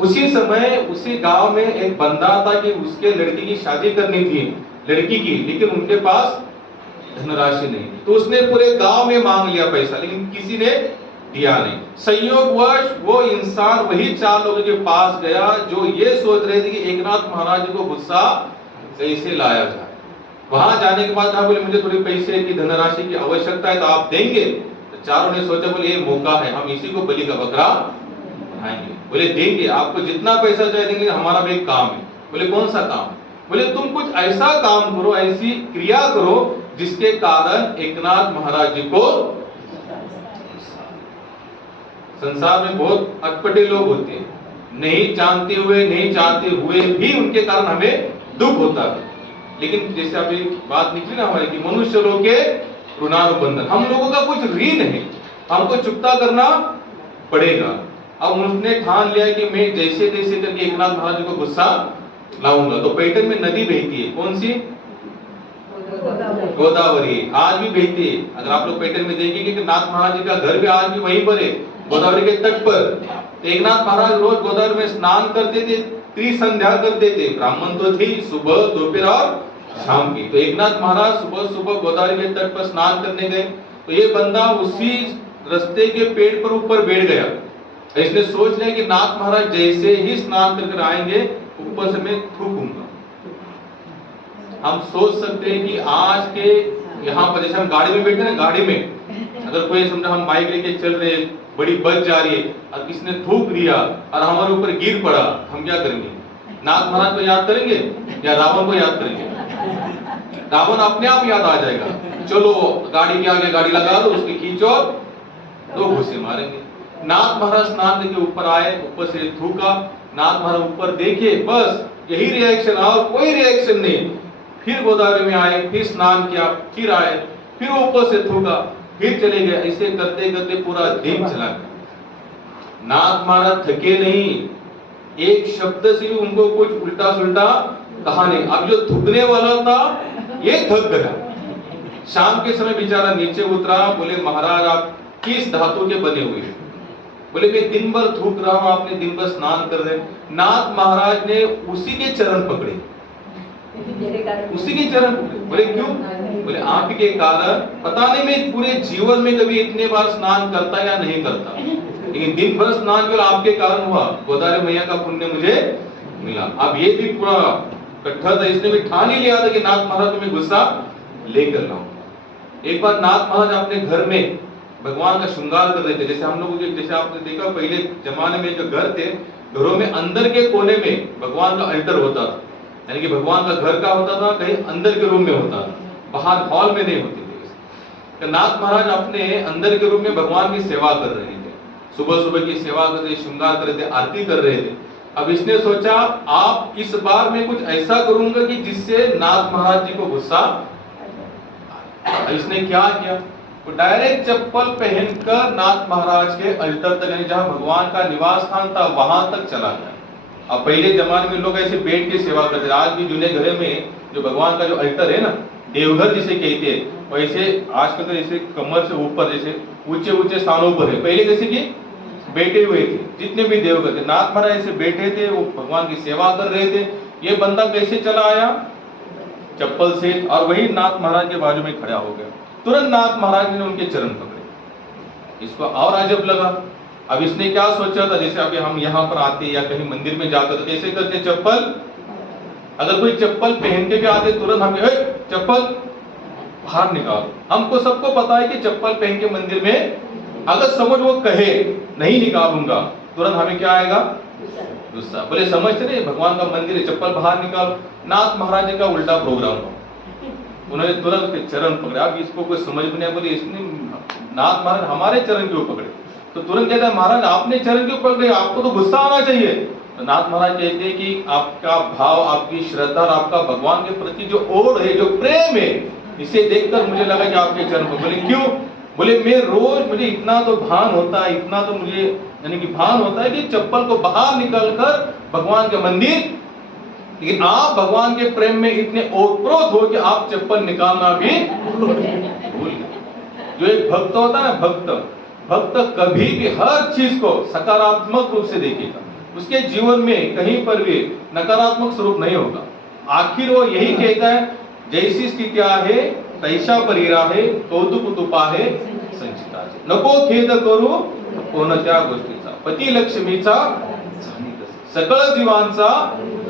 उसी समय उसी गांव में एक बंदा था कि उसके लड़की की शादी करनी थी लड़की की, लेकिन उनके पास धनराशि नहीं थी। तो उसने पूरे गांव में मांग लिया पैसा, लेकिन किसी ने दिया नहीं। संयोगवश वो इंसान वही 4 लोगों के पास गया जो ये सोच रहे थे कि एकनाथ महाराज को गुस्सा कैसे लाया जाए। वहां जाने के बाद बोले मुझे थोड़ी पैसे की धनराशि की आवश्यकता है तो आप देंगे? तो चारों ने सोचा, बोले ये मौका है, हम इसी को बलि का बकरा बनाएंगे। बोले देंगे, आपको जितना पैसा चाहिए देंगे, हमारा भी एक काम है। बोले कौन सा काम? बोले तुम कुछ ऐसा काम करो, ऐसी क्रिया करो जिसके कारण एकनाथ महाराज जी को। संसार में बहुत अटपटे लोग होते हैं, नहीं जानते हुए नहीं चाहते हुए भी उनके कारण हमें दुख होता है। लेकिन जैसे अभी बात निकली ना हमारी कि मनुष्य लोग के ऋणानुबंधन, हम लोगों का कुछ ऋण है, हमको चुकता करना पड़ेगा। अब उसने ठान लिया कि मैं जैसे तैसे करके एकनाथ महाराज को गुस्सा लाऊंगा। तो पैठण में नदी बहती है, कौन सी? गोदावरी, आज भी बहती है। अगर आप लोग पैठण में देखेंगे कि नाथ महाराज जी का घर भी आज भी वहीं पर है, गोदावरी के तट पर। तो एकनाथ महाराज रोज गोदावरी में स्नान करते थे, त्रिसंध्या करते थे। ब्राह्मण तो थी सुबह, दोपहर और शाम की। तो एकनाथ महाराज सुबह सुबह गोदावरी के तट पर स्नान करने गए। तो ये बंदा उसी रास्ते के पेड़ पर ऊपर बैठ गया। इसने सोच लिया कि नाथ महाराज जैसे ही स्नान करके आएंगे, ऊपर से मैं थूकूंगा। हम सोच सकते हैं कि आज के यहाँ पर जैसे हम गाड़ी में बैठे ना, गाड़ी में अगर कोई समझा हम बाइक लेके चल रहे, बड़ी बस जा रही है और किसी ने थूक दिया और हमारे ऊपर गिर पड़ा, हम क्या करेंगे? नाथ महाराज को याद करेंगे या रावण को याद करेंगे? रावण अपने आप याद आ जाएगा, चलो गाड़ी के आगे गाड़ी लगा दो, उसकी खींचो, दो घुसे मारेंगे। नाथ महाराज स्नान करके ऊपर आए, ऊपर से थूका, नाथ महाराज ऊपर देखे, बस यही रिएक्शन और कोई रिएक्शन नहीं। फिर गोदावरी में आए, फिर स्नान किया, फिर आए, फिर ऊपर से थूका, फिर चले गए। ऐसे करते करते पूरा दिन चला गया। नाथ महाराज थके नहीं, एक शब्द से भी उनको कुछ उल्टा सुल्टा कहा नहीं। अब जो थूकने वाला था ये थक गया। शाम के समय बेचारा नीचे उतरा, बोले महाराज आप किस धातु के बने हुए? बोले मैं दिन भर थूक रहा हूं, आपने दिन भर स्नान कर रहे। नाथ महाराज ने उसी के चरण पकड़े, उसी के चरण पकड़े। बोले क्यों? बोले आपके कारण, पता नहीं मैं पूरे जीवन में कभी इतने बार स्नान करता या नहीं करता, लेकिन दिन भर स्नान केवल आपके कारण हुआ, गोदावरी मैया का पुण्य मुझे मिला। अब ये भी पूरा इकट्ठा था, इसने भी ठान ही लिया था कि नाथ महाराज तुम्हें गुस्सा लेकर लाऊंगा। एक बार नाथ महाराज अपने घर में भगवान का श्रृंगार कर रहे थे। जैसे हम लोग, जैसे आपने देखा पहले जमाने में जो घर थे, घरों में अंदर के कोने में भगवान का अल्टर होता था, यानी कि भगवान का घर का होता था कहीं अंदर के रूम में होता था, बाहर हॉल में नहीं होती थी। तो नाथ महाराज अपने अंदर के रूम में भगवान की सेवा कर रहे थे, सुबह सुबह की सेवा कर रहे, श्रृंगार कर रहे थे, आरती कर रहे थे। अब इसने सोचा आप इस बार मैं कुछ ऐसा करूंगा कि जिससे नाथ महाराज जी को गुस्सा। इसने क्या किया? वो डायरेक्ट चप्पल पहनकर नाथ महाराज के अल्टर तक, यानी जहां भगवान का निवास स्थान था वहां तक चला गया। अब पहले जमाने में लोग ऐसे बैठ के सेवा करते थे। आज भी जुने घरे में जो भगवान का जो अल्टर है ना, देवघर जिसे कहते हैं, वैसे आजकल तो जैसे कमर से ऊपर जैसे ऊंचे ऊंचे स्थानों पर है। पहले जैसे कि बैठे हुए थे, जितने भी देवघर थे, नाथ महाराज ऐसे बैठे थे, वो भगवान की सेवा कर रहे थे। ये बंदा कैसे चला आया? चप्पल से, और वही नाथ महाराज के बाजू में खड़ा हो गया। तुरंत नाथ महाराज ने उनके चरण पकड़े। इसको और अजब लगा। अब इसने क्या सोचा था, जैसे अभी हम यहाँ पर आते या कहीं मंदिर में जाकर तो कैसे करते, चप्पल, अगर कोई चप्पल पहन के भी आते तुरंत हमें चप्पल बाहर निकालो। हमको सबको पता है कि चप्पल पहन के मंदिर में अगर समझ वो कहे नहीं निकालूंगा, तुरंत हमें क्या आएगा? गुस्सा। बोले समझते नहीं भगवान का मंदिर है, चप्पल बाहर निकालो। नाथ महाराज जी का उल्टा प्रोग्राम हो, उन्होंने तुरंत चरण पकड़े। अब इसको कोई समझ में नहीं, बोले इसने नाथ महाराज हमारे चरण क्यों पकड़े? तो तुरंत कहता है महाराज आपने चरण क्यों पकड़े, आपको तो गुस्सा आना चाहिए। तो नाथ महाराज कहते हैं कि आपका भाव, आपकी श्रद्धा और आपका भगवान के प्रति जो ओढ़ है, जो प्रेम है, इसे देखकर मुझे लगा कि आपके चरण पर। बोले क्यों? बोले मैं रोज, मुझे इतना तो भान होता है, इतना तो मुझे यानी कि भान होता है कि चप्पल को बाहर निकालकर भगवान के मंदिर, लेकिन आप भगवान के प्रेम में इतने ओतप्रोत हो कि आप चप्पल निकालना भी भूल गए। जो एक भक्त होता है ना, भक्त कभी भी हर चीज को सकारात्मक रूप से देखेगा, उसके जीवन में कहीं पर भी नकारात्मक स्वरूप नहीं होगा। आखिर वो यही कहता है, जैसी स्थिती आहे तैसा परीरा है, कौतुक तुपा है संचिता, नको खेद करू कोणत्या गोष्टीचा, पती लक्ष्मीचा सकळ जीवांचा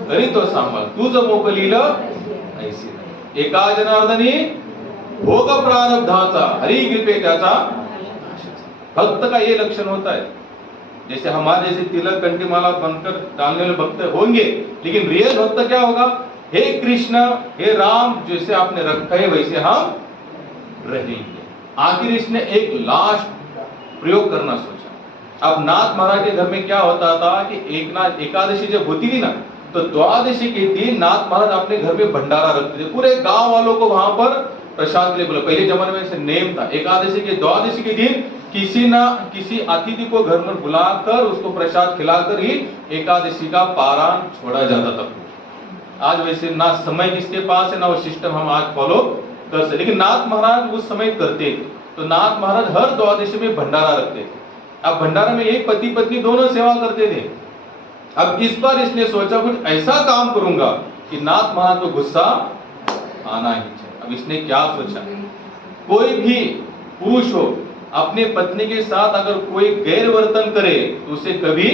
करी तो सांभाळ, तुझ मोकलील ऐसी नाही। एका जनार्दनी भोग प्रारब्धाचा, हरि कृपे त्याचा। भक्त का ये लक्षण होता है। जैसे हमारे जैसे तिलक कंठीमाला बनकर डालने वाले भक्त होंगे, लेकिन रियल भक्त क्या होगा? हे कृष्ण, हे राम, जैसे आपने रखा है वैसे हम रहेंगे। आखिर इसने एक लास्ट प्रयोग करना सोचा। अब नाथ महाराज के घर में क्या होता था कि एकादशी जब होती थी ना, तो द्वादशी के दिन नाथ महाराज अपने घर में भंडारा रखते थे, पूरे गांव वालों को वहां पर प्रसाद के लिए बोला। पहले जमाने में ऐसे नेम था, एकादशी के द्वादशी के दिन किसी ना किसी अतिथि को घर में बुलाकर उसको प्रसाद खिलाकर ही एकादशी का पारण छोड़ा जाता था। आज वैसे ना समय किसके पास है, ना वो सिस्टम हम आज फॉलो कर सकते, लेकिन नाथ महाराज उस समय करते थे। तो नाथ महाराज हर द्वादशी में भंडारा रखते थे। अब भंडारा में एक पति पत्नी दोनों सेवा करते थे। अब इस बार इसने सोचा कुछ ऐसा काम करूंगा कि नाथ महाराज को गुस्सा आना ही चाहिए। अब इसने क्या सोचा, कोई भी पुरुष हो अपने पत्नी के साथ अगर कोई गैर वर्तन करे तो उसे कभी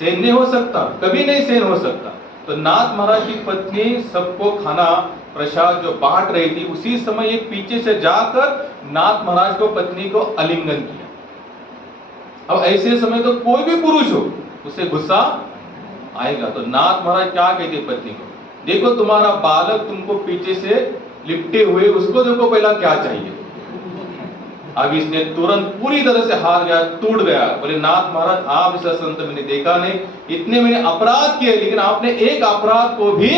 सहन नहीं हो सकता, कभी नहीं सहन हो सकता। तो नाथ महाराज की पत्नी सबको खाना प्रसाद जो बांट रही थी, उसी समय एक पीछे से जाकर नाथ महाराज को पत्नी को आलिंगन किया। अब ऐसे समय तो कोई भी पुरुष हो उसे गुस्सा आएगा। तो नाथ महाराज क्या कहते पत्नी को, देखो तुम्हारा बालक तुमको पीछे से लिपटे हुए, उसको देखो पहला क्या चाहिए। अब इसने तुरंत पूरी तरह से हार गया, टूट गया। बोले नाथ महाराज आप ऐसा संत मैंने देखा नहीं, इतने मैंने अपराध किए लेकिन आपने एक अपराध को भी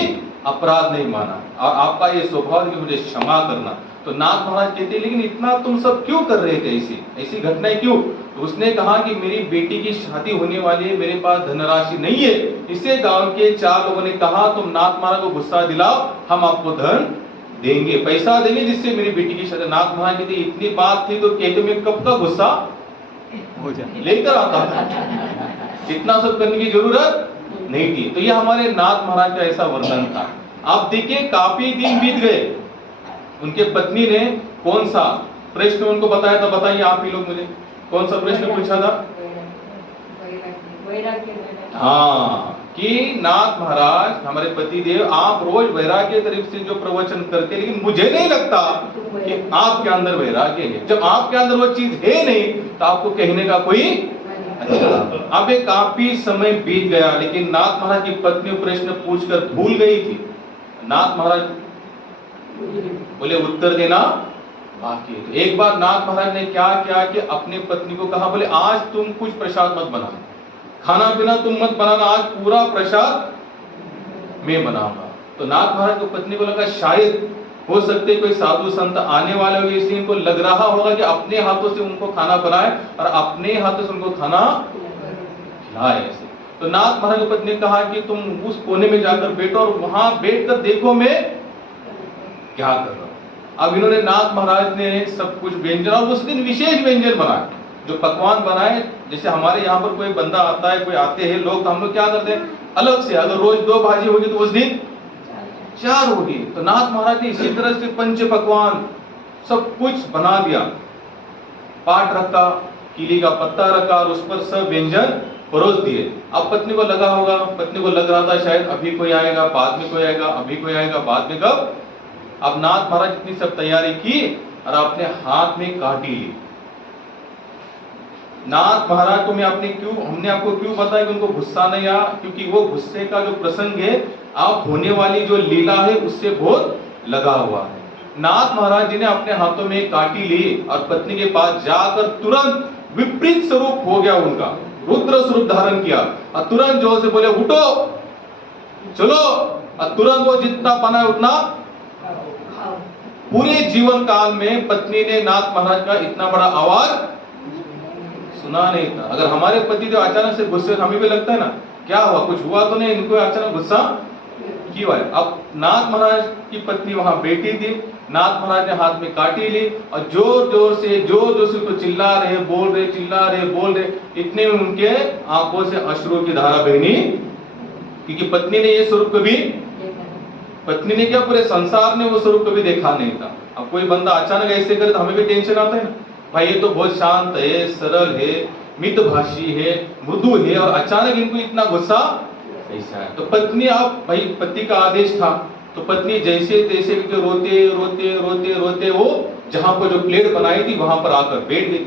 अपराध नहीं माना, और आपका ये स्वभाव है कि मुझे क्षमा करना। तो नाथ महाराज कहते लेकिन इतना तुम सब क्यों कर रहे थे, ऐसी घटनाएं क्यों। तो उसने कहा कि मेरी बेटी की शादी होने वाली है, मेरे पास धनराशि नहीं है। इसे गांव के 4 लोगों ने कहा तुम नाथ महाराज को गुस्सा दिलाओ, हम आपको धन देंगे, पैसा देंगे जिससे मेरी बेटी की शादी। नाथ महाराज कहते इतनी बात थी तो कहते मैं कब का गुस्सा हो जाए लेकर आता था, इतना सब करने की जरूरत नहीं थी। तो ये हमारे नाथ महाराज का ऐसा वर्णन था। आप देखिए काफी दिन बीत गए, उनके पत्नी ने कौन सा प्रश्न उनको बताया था, बताइए आप ही लोग मुझे, कौन सा प्रश्न पूछा था। हाँ, कि नाथ महाराज हमारे पति देव आप रोज वैराग्य तरफ से जो प्रवचन करते, लेकिन मुझे नहीं लगता कि आपके अंदर वैराग्य है। जब आपके अंदर वो चीज है नहीं तो आपको कहने का कोई अब एक काफी समय बीत गया, लेकिन नाथ महाराज की पत्नी प्रश्न पूछकर भूल गई थी। नाथ महाराज बोले उत्तर देना बाकी है। तो एक बार नाथ महाराज ने क्या किया कि अपने पत्नी को कहा, बोले आज तुम कुछ प्रसाद मत बनाना, खाना पीना तुम मत बनाना, आज पूरा प्रसाद मैं बनाऊंगा। तो नाथ महाराज को पत्नी को लगा शायद हो सकते कोई साधु संत आने वाले होंगे, इसलिए इनको लग रहा होगा कि अपने हाथों से उनको खाना बनाए और अपने हाथों से उनको खाना खिलाए ऐसे। तो नाथ महाराज की पत्नी ने कहा कि तुम उस कोने में जाकर बैठो और वहां बैठकर देखो मैं क्या कर रहा हूं। अब इन्होंने नाथ महाराज ने सब कुछ व्यंजन, और उस दिन विशेष व्यंजन बनाए, जो पकवान बनाए। जैसे हमारे यहाँ पर कोई बंदा आता है, कोई आते हैं लोग, तो हम लोग क्या करते हैं अलग से, अगर रोज 2 भाजी होगी तो उस दिन 4 होगी। तो नाथ महाराज ने इसी तरह से पंच पकवान सब कुछ बना दिया, पाट रखा, कीली का पत्ता रखा और उस पर सब व्यंजन परोस दिए। अब पत्नी को लगा होगा, पत्नी को लग रहा था शायद अभी कोई आएगा, बाद में कोई आएगा, अभी कोई आएगा, बाद में कब। अब नाथ महाराज इतनी सब तैयारी की और अपने हाथ में काटी ली। नाथ महाराज को हमने आपको क्यों बताया कि उनको गुस्सा नहीं आया, क्योंकि वो गुस्से का जो प्रसंग है आप होने वाली जो लीला है उससे बहुत लगा हुआ है। नाथ महाराज जी ने अपने हाथों में काटी ली और पत्नी के पास जाकर तुरंत विपरीत स्वरूप हो गया उनका, रुद्र स्वरूप धारण किया और तुरंत जोर से बोले उठो चलो, और तुरंत वो जितना बना उतना। पूरे जीवन काल में पत्नी ने नाथ महाराज का इतना बड़ा आवाज सुना नहीं था। अगर हमारे पति जो अचानक से गुस्से, हमें भी लगता है ना क्या हुआ, कुछ हुआ तो नहीं, इनको अचानक गुस्सा क्यों है। अब नाथ महाराज की पत्नी वहां बैठी थी, नाथ महाराज ने हाथ में काटी ली और जोर जोर से तो चिल्ला रहे, बोल रहे, चिल्ला रहे, बोल रहे। इतने में उनके आंखों से अश्रु की धारा बहनी, क्योंकि पत्नी ने ये स्वरूप कभी, पत्नी ने क्या पूरे संसार ने वो स्वरूप कभी देखा नहीं था। अब कोई बंदा अचानक ऐसे करे तो हमें भी टेंशन आता है ना, भाई ये तो बहुत शांत है, सरल है, मितभाषी है, मृदु है, और अचानक इनको इतना गुस्सा ऐसा है। तो पत्नी, अब भाई पति का आदेश था, तो पत्नी जैसे तैसे रोते रोते रोते रोते वो जहां पर जो प्लेट बनाई थी वहां पर आकर बैठ गई।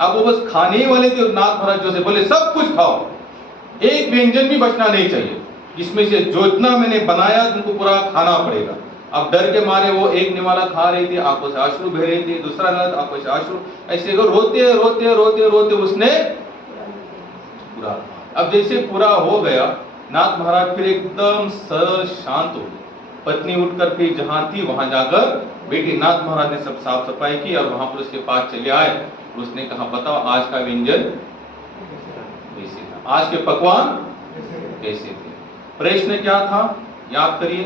अब वो बस खाने ही वाले थे। नाथ महाराज जो से बोले सब कुछ खाओ, एक व्यंजन भी बचना नहीं चाहिए, इसमें से जो इतना मैंने बनाया तुमको पूरा खाना पड़ेगा। अब डर के मारे वो एक निवाला खा रही थी, आंखों से आंसू बह रही थी, दूसरा निवाला आंखों से आंसू, ऐसे रोते रोते रोते रोते उसने पूरा। अब जैसे पूरा हो गया, नाथ महाराज फिर एकदम सरल शांत हो गए। पत्नी उठकर फिर जहां थी वहां जाकर बेटी नाथ महाराज ने सब साफ सफाई की और वहां पर उसके पास चले आए। उसने कहा बताओ आज का व्यंजन कैसे था, आज के पकवान कैसे थे। प्रश्न क्या था याद करिए।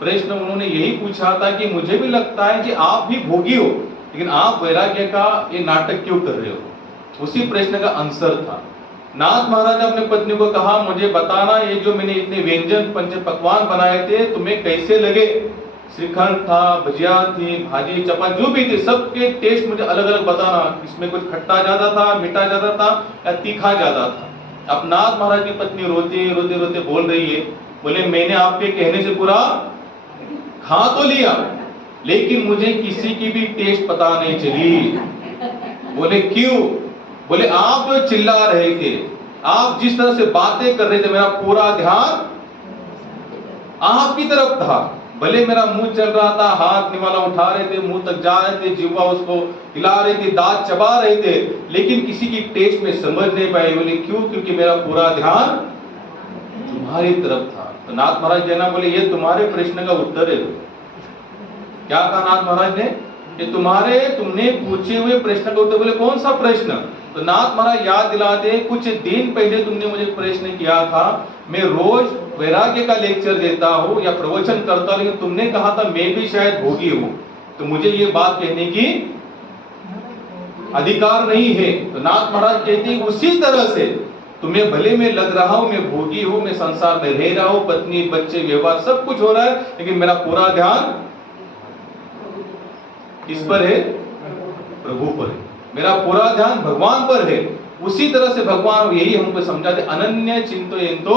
प्रश्न उन्होंने यही पूछा था कि मुझे भी लगता है कि आप भी भोगी हो, लेकिन आप वैराग्य का ये नाटक क्यों कर रहे हो। उसी प्रश्न का आंसर था। नाथ महाराज ने अपने पत्नी को कहा मुझे बताना ये जो मैंने इतने व्यंजन पंच पकवान बनाए थे तुम्हें कैसे लगे। श्रीखंड था, भजिया थी, भाजी चपाती जो भी थी सबके टेस्ट मुझे अलग अलग बताना। इसमें कुछ खट्टा ज्यादा था, मीठा ज्यादा था या तीखा ज्यादा था। अब नाथ महाराज की पत्नी रोते रोते रोते बोल रही है, बोले मैंने आपके कहने से पूरा खा तो लिया लेकिन मुझे किसी की भी टेस्ट पता नहीं चली। बोले क्यों। बोले आप जो चिल्ला रहे थे, आप जिस तरह से बातें कर रहे थे, मेरा पूरा ध्यान आपकी तरफ था। भले मेरा मुंह चल रहा था, हाथ निवाला उठा रहे थे, मुंह तक जा रहे थे, जीवा उसको हिला रहे थे, दांत चबा रहे थे, लेकिन किसी की टेस्ट में समझ नहीं पाए। बोले क्यों, क्योंकि मेरा पूरा ध्यान तुम्हारी तरफ था। तो नाथ महाराज कहना बोले ये तुम्हारे प्रश्न का उत्तर है। क्या कहा नाथ महाराज ने कि तुमने पूछे हुए प्रश्न का उत्तर। बोले कौन सा प्रश्न। तो नाथ महाराज याद दिलाते कुछ दिन पहले तुमने मुझे प्रश्न किया था, मैं रोज वैराग्य का लेक्चर देता हूँ या प्रवचन करता हूँ, लेकिन तुमने कहा था मैं भी शायद भोगी हूँ, तो मुझे ये बात कहने की अधिकार नहीं है। तो नाथ महाराज कहते हैं उसी तरह से तुम्हें भले मैं लग रहा हूं मैं भोगी हूं, मैं संसार में रह रहा हूं, पत्नी बच्चे व्यवहार सब कुछ हो रहा है, लेकिन मेरा पूरा ध्यान किस पर है, प्रभु पर है। मेरा पूरा ध्यान भगवान पर है। उसी तरह से भगवान यही हमको समझाते अनन्य चिंतयन्तो।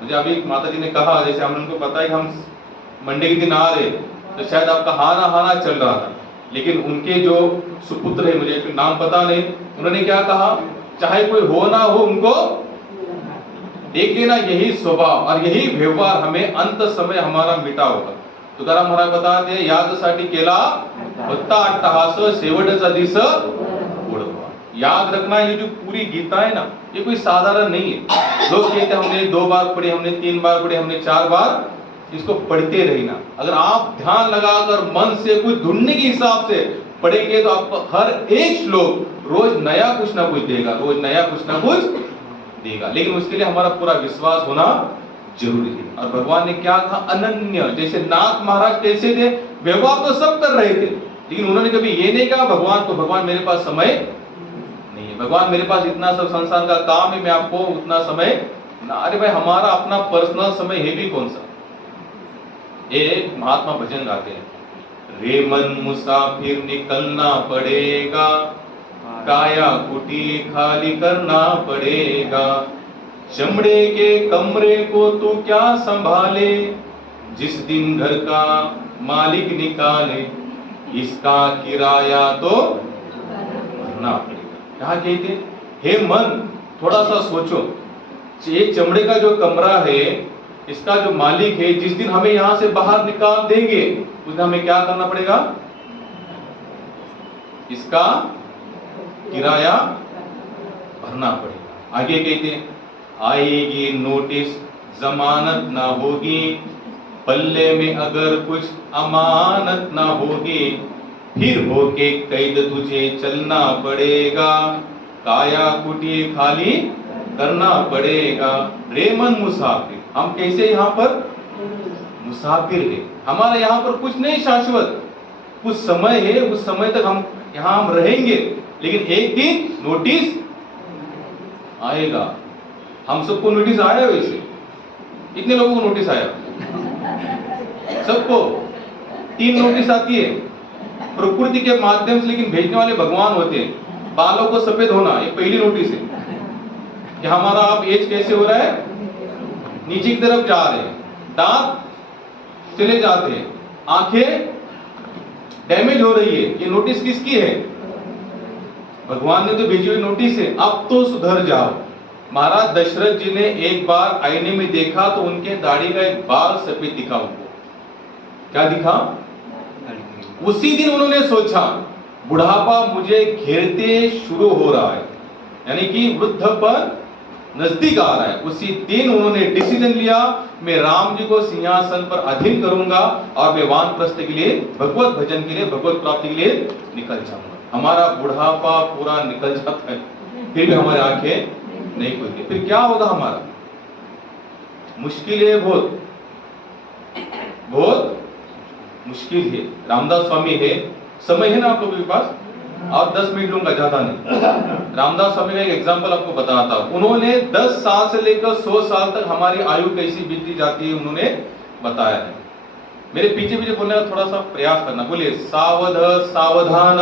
मुझे अभी माता जी ने कहा, जैसे हम उनको पता है हम मंडे के दिन आ रहे तो शायद आपका हाना हाना चल रहा था, लेकिन उनके जो सुपुत्र है, मुझे नाम पता नहीं, उन्होंने क्या कहा, चाहे कोई हो ना हो उनको देख लेना, यही स्वभाव और यही व्यवहार हमें अंत समय हमारा मिटा होगा। तुकाराम महाराज बताते हैं यादसाठी केला होता अट्टहास शेवटचा दिस गोडवा। याद रखना ये जो पूरी गीता है ना, ये कोई साधारण नहीं है। लोग कहते हैं हमने 2 बार पढ़ी, हमने 3 बार पढ़ी, हमने 4 बार, इसको पढ़ते रहना। अगर आप ध्यान लगाकर मन से कुछ ढूंढने के हिसाब से पढ़ेंगे तो आपको हर एक श्लोक रोज नया कुछ ना कुछ देगा, रोज नया कुछ ना कुछ देगा। लेकिन उसके लिए हमारा पूरा विश्वास होना जरूरी है। और भगवान ने क्या कहा, अनन्य। जैसे नाथ महाराज कैसे थे, व्यवहार तो सब कर रहे थे, लेकिन उन्होंने कभी ये नहीं कहा भगवान को, भगवान मेरे पास समय नहीं है, भगवान मेरे पास इतना सब संसार का काम है, मैं आपको उतना समय ना। अरे भाई हमारा अपना पर्सनल समय है भी कौन सा। एक महात्मा भजन गाते हैं, रे मन मुसाफिर निकलना पड़ेगा, काया कुटी खाली करना पड़ेगा, चमड़े के कमरे को तू क्या संभाले, जिस दिन घर का मालिक निकाले, इसका किराया तो भरना पड़ेगा। क्या कहते, हे मन थोड़ा सा सोचो, ये चमड़े का जो कमरा है, इसका जो मालिक है, जिस दिन हमें यहां से बाहर निकाल देंगे उस दिन हमें क्या करना पड़ेगा, इसका किराया भरना पड़ेगा। आगे कहते हैं, आएगी नोटिस जमानत ना होगी, पल्ले में अगर कुछ अमानत ना होगी, फिर होके कैद तुझे चलना पड़ेगा, काया कुटी खाली करना पड़ेगा। रेमन मुसाफिर, हम कैसे यहाँ पर मुसाफिर है, हमारा यहाँ पर कुछ नहीं शाश्वत, कुछ समय है, उस समय तक हम यहाँ हम रहेंगे, लेकिन एक दिन नोटिस आएगा। हम सबको नोटिस आया, वैसे कितने लोगों को नोटिस आया, सबको 3 नोटिस आती है प्रकृति के माध्यम से, लेकिन भेजने वाले भगवान होते हैं। बालों को सफेद होना ये पहली नोटिस है कि हमारा अब एज कैसे हो रहा है, नीचे की तरफ जा रहे हैं, दांत चले जाते हैं, आंखें डैमेज हो रही है, ये नोटिस किसकी है, भगवान ने तो भेजी हुई नोटिस है, अब तो सुधर जाओ। महाराज दशरथ जी ने एक बार आईने में देखा तो उनके दाढ़ी का एक बाल सफेद दिखा उनको। क्या दिखा, उसी दिन उन्होंने सोचा बुढ़ापा मुझे घेरते शुरू हो रहा है, यानी कि वृद्ध पर नजदीक आ रहा है, उसी दिन उन्होंने डिसीजन लिया, मैं राम जी को सिंहासन पर अधीन करूंगा और मैं वानप्रस्थ के लिए, भगवत भजन के लिए, भगवत प्राप्ति के लिए निकल जाऊंगा। हमारा बुढ़ापा पूरा निकल जाता है, फिर भी हमारी आंखें नहीं खुलती, फिर क्या होगा हमारा? मुश्किल है, बहुत बहुत मुश्किल है। रामदास स्वामी है, समय है ना आप लोगों के पास? और 10 मिनट लूंगा, ज्यादा नहीं। रामदास स्वामी का एक एग्जांपल आपको बताता हूं। उन्होंने 10 साल से लेकर 100 साल तक हमारी आयु कैसी बीतती जाती है उन्होंने बताया है। मेरे पीछे पीछे बोलने का थोड़ा सा प्रयास करना, बोलिए सावध सावधान,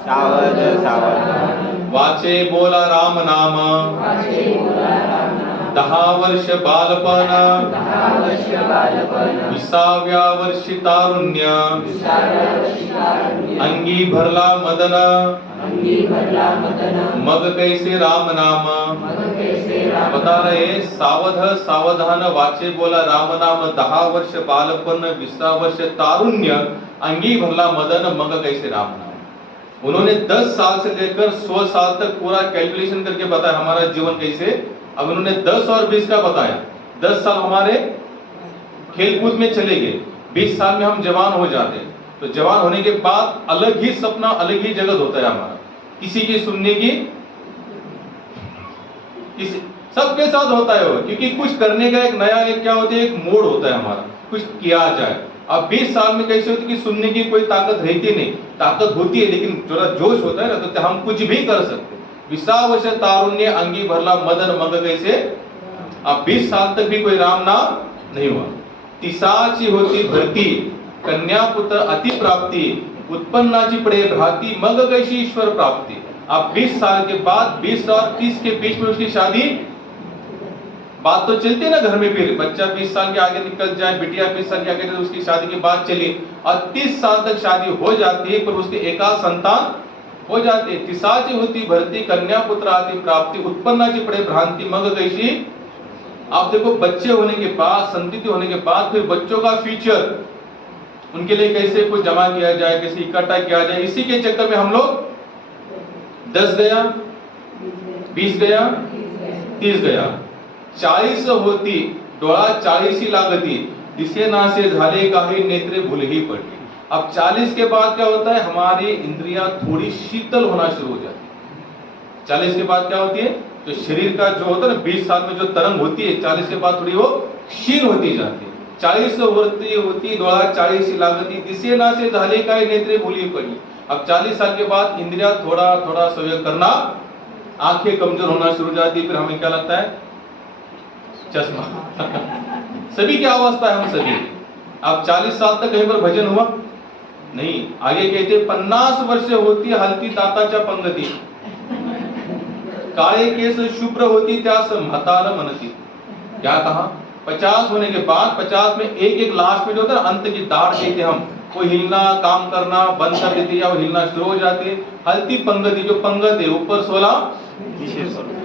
सावध सावधान, वाचे बोला राम नाम, वाचे बोला राम नाम, 10 वर्ष बालपण, 10 वर्ष बालपण, 20व्या वर्षी तारुण्य, 20व्या वर्षी तारुण्य, अंगी भरला मदन, अंगी भरला मदन, मग कैसे राम नाम। मग कैसे राम बता रहे सावध सावधान, वाचे बोला राम नाम, 10 वर्ष बालपन, 20 वर्ष तारुण्य, अंगी भरला मदन, मग कैसे राम नाम। उन्होंने 10 साल से लेकर 100 साल तक पूरा कैलकुलेशन करके बताया हमारा जीवन कैसे। अब उन्होंने 10 और 20 का बताया। 10 साल हमारे खेलकूद में चले गए, 20 साल में हम जवान हो जाते हैं। तो जवान होने के बाद अलग ही सपना, अलग ही जगत होता है हमारा, किसी की सुनने की, किसी सबके साथ होता है वो, क्योंकि कुछ करने का एक नया एक क्या होता है, एक मोड होता है हमारा, कुछ किया जाए। अब 20 साल में कैसे होती है कि सुनने की कोई ताकत रहती नहीं, ताकत होती है लेकिन थोड़ा जोश होता है ना, तो हम कुछ भी कर सकते। 20 वर्ष तारुण्य, अंगी भरला मदन, मग कैसे। अब 20 साल तक भी कोई राम नाम नहीं हुआ। 30ची होती भरती, कन्या पुत्र अति प्राप्ति, उत्पन्नाची पडे भ्राती, मग कैसी ईश्वर प्राप्ति। अब 20 साल के बाद 20 और 30 के बीच में उसकी शादी, बात तो चलती है ना घर में, फिर बच्चा 20 साल के आगे निकल जाए, बिटिया 20 साल के आगे, तो उसकी शादी की बात चली और 30 साल तक शादी हो जाती है, पर उसके एकाध संतान हो जाती है। 30ची होती भरती, कन्या पुत्र आदि प्राप्ति, उत्पन्नाची पडे भ्रांति, मग कैसी। आप देखो बच्चे होने के बाद, संतति होने के बाद, फिर बच्चों का फ्यूचर, उनके लिए कैसे कुछ जमा किया जाए, कैसे इकट्ठा किया जाए, इसी के चक्कर में हम लोग 10 गया, 20 गया, 30 गया, 40 होती डोळा 40 लागती, दिसे नासे झाले काही नेत्रे भूलही पडली। अब 40 के बाद क्या होता है, हमारी इंद्रियां थोड़ी शीतल होना शुरू हो जाती है। 40 के बाद क्या होती है, जो शरीर का जो होता है ना, 20 साल में जो तरंग होती है, 40 के बाद थोड़ी वो क्षीण होती जाती है। 40 होती डोळा 40 लागती, दिसे नासे झाले काही नेत्रे भूली पडली। अब 40 साल के बाद इंद्रियां थोड़ा थोड़ा सहयोग करना, आंखें कमजोर होना शुरू हो जाती है, फिर हमें क्या लगता है, चश्मा। सभी की अवस्था है हम सभी। अब 40 साल तक कहीं पर भजन हुआ नहीं। आगे कहते 50 वर्ष होती हलती दाताच्या पंगती, काळे केस शुभ्र होती त्यास म्हातार म्हणती। क्या कहा, 50 होने के बाद 50 में एक लास्ट में जो होता है अंत की दाढ़ कहते हम, वो हिलना, काम करना बंद कर देती है, वो हिलना शुरू हो जाती है। हलती पंगति, जो पंगत है ऊपर 16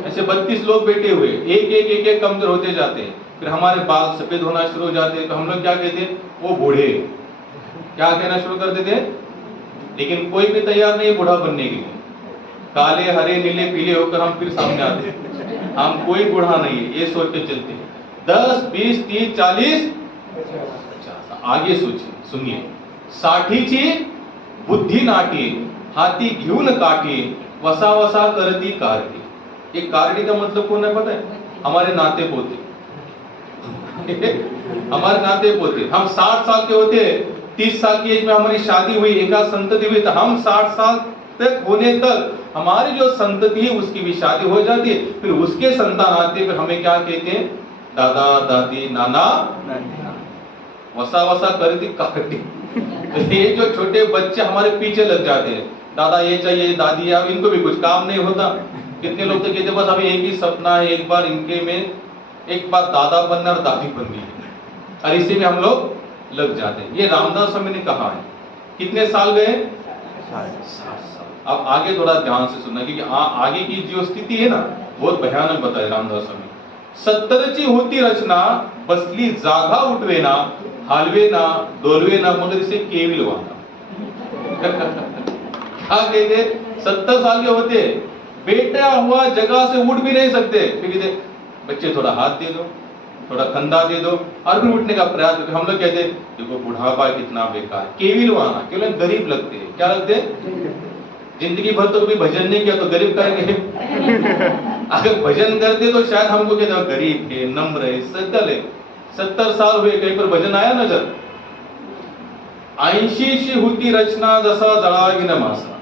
ऐसे 32 लोग बैठे हुए, एक कमजोर होते जाते हैं। फिर हमारे बाल सफेद होना शुरू हो जाते हैं, तो हम लोग क्या कहते हैं, वो बूढ़े, क्या कहना शुरू कर देते हैं। लेकिन कोई भी तैयार नहीं है बूढ़ा बनने के लिए। काले हरे नीले पीले होकर हम फिर सामने आते हैं, हम कोई बूढ़ा नहीं है, ये सोच के चलते हैं। 10, 20, 30, 40, 50। आगे सोचिए, सुनिए। 60ची बुद्धी नाटी, हाथी घेऊन काठी, वसा वसा करती कारटी। एक कारटी का मतलब कौन है पता है, हमारे नाते पोते। हमारे नाते पोते। हम 60 साल के होते, 30 साल की एज में हमारी शादी हुई, एक संतति हुई, तो हम 60 साल तक होने तक हमारी जो संतति है उसकी भी शादी हो जाती है, फिर उसके संतान आते, फिर हमें क्या कहते हैं, दादा दादी नाना, वसा वसा करती कारटी। ये जो छोटे बच्चे हमारे पीछे लग जाते हैं, दादा ये चाहिए, दादी, अब इनको भी कुछ काम नहीं होता। कितने लोग तो कहते बस अभी एक ही सपना है, एक बार इनके में एक बार दादा बनना और दादी बननी है, और इसी में हम लोग लग जाते हैं। ये रामदास स्वामी ने कहा है। कितने साल गए, 60 साल। अब आगे थोड़ा ध्यान से सुनना, क्योंकि आगे की जो स्थिति है ना बहुत भयानक बताए रामदास स्वामी। 70ची होती रचना, बसली जागा उठवेना, हालवेना डोलवेना, मगर इसे केविलवाना। क्या कहते, 70 साल के होते, बैठा हुआ जगह से उठ भी नहीं सकते, फिर कहते बच्चे थोड़ा हाथ दे दो, थोड़ा कंधा दे दो और फिर उठने का प्रयास करते। हम लोग कहते हैं देखो बुढ़ापा कितना बेकार, केवल आना, केवल गरीब लगते हैं। क्या लगते हैं? जिंदगी भर तो कभी भजन नहीं किया तो गरीब करेंगे। अगर भजन करते तो शायद हमको कहते गरीब है, नम्र है, सकल है। 70 साल हुए, कहीं पर भजन आया नजर? 80शी होती रचना जसा जळावी न मासा।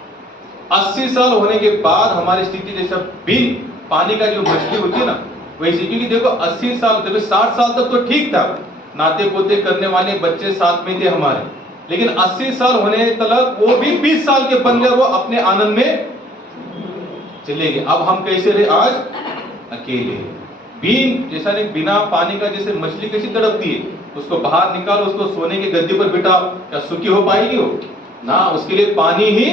80 साल होने के बाद हमारी स्थिति जैसा बिन पानी का जो मछली होती है ना वैसे, क्योंकि देखो 80 साल, देखो 60 साल तक तो ठीक था, नाते पोते करने वाले बच्चे साथ में थे हमारे, लेकिन 80 साल होने तक वो भी 20 साल के बन गए, वो अपने आनंद में चले गए। अब हम कैसे रहे आज? अकेले, बिन जैसा नहीं, बिना पानी का जैसे मछली कैसी तड़पती है, उसको बाहर निकालो, उसको सोने की गद्दी पर बिठाओ, क्या सुखी हो पाएगी वो? ना, उसके लिए पानी ही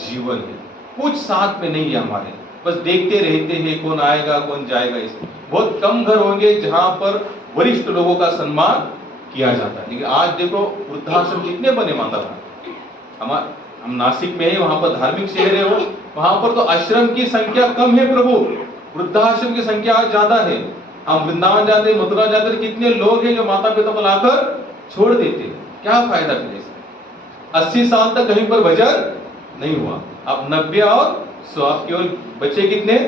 जीवन है। कुछ साथ में नहीं है हमारे, बस देखते रहते हैं कौन आएगा कौन जाएगा। इसे बहुत कम घर होंगे जहां पर वरिष्ठ लोगों का सम्मान किया जाता है, लेकिन आज देखो वृद्धाश्रम कितने बने माता भाई। हम नासिक में है, वहां पर धार्मिक शहर है, वो वहां पर तो आश्रम की संख्या कम है प्रभु, वृद्धाश्रम की संख्या आज ज्यादा है। हम वृंदावन जाते, मथुरा जाते, कितने लोग हैं जो माता पिता को लाकर छोड़ देते हैं। क्या फायदा फिर इसका? 80 साल तक कहीं पर भजन नहीं हुआ, अब 90 और 100, केवल बच्चे कितने?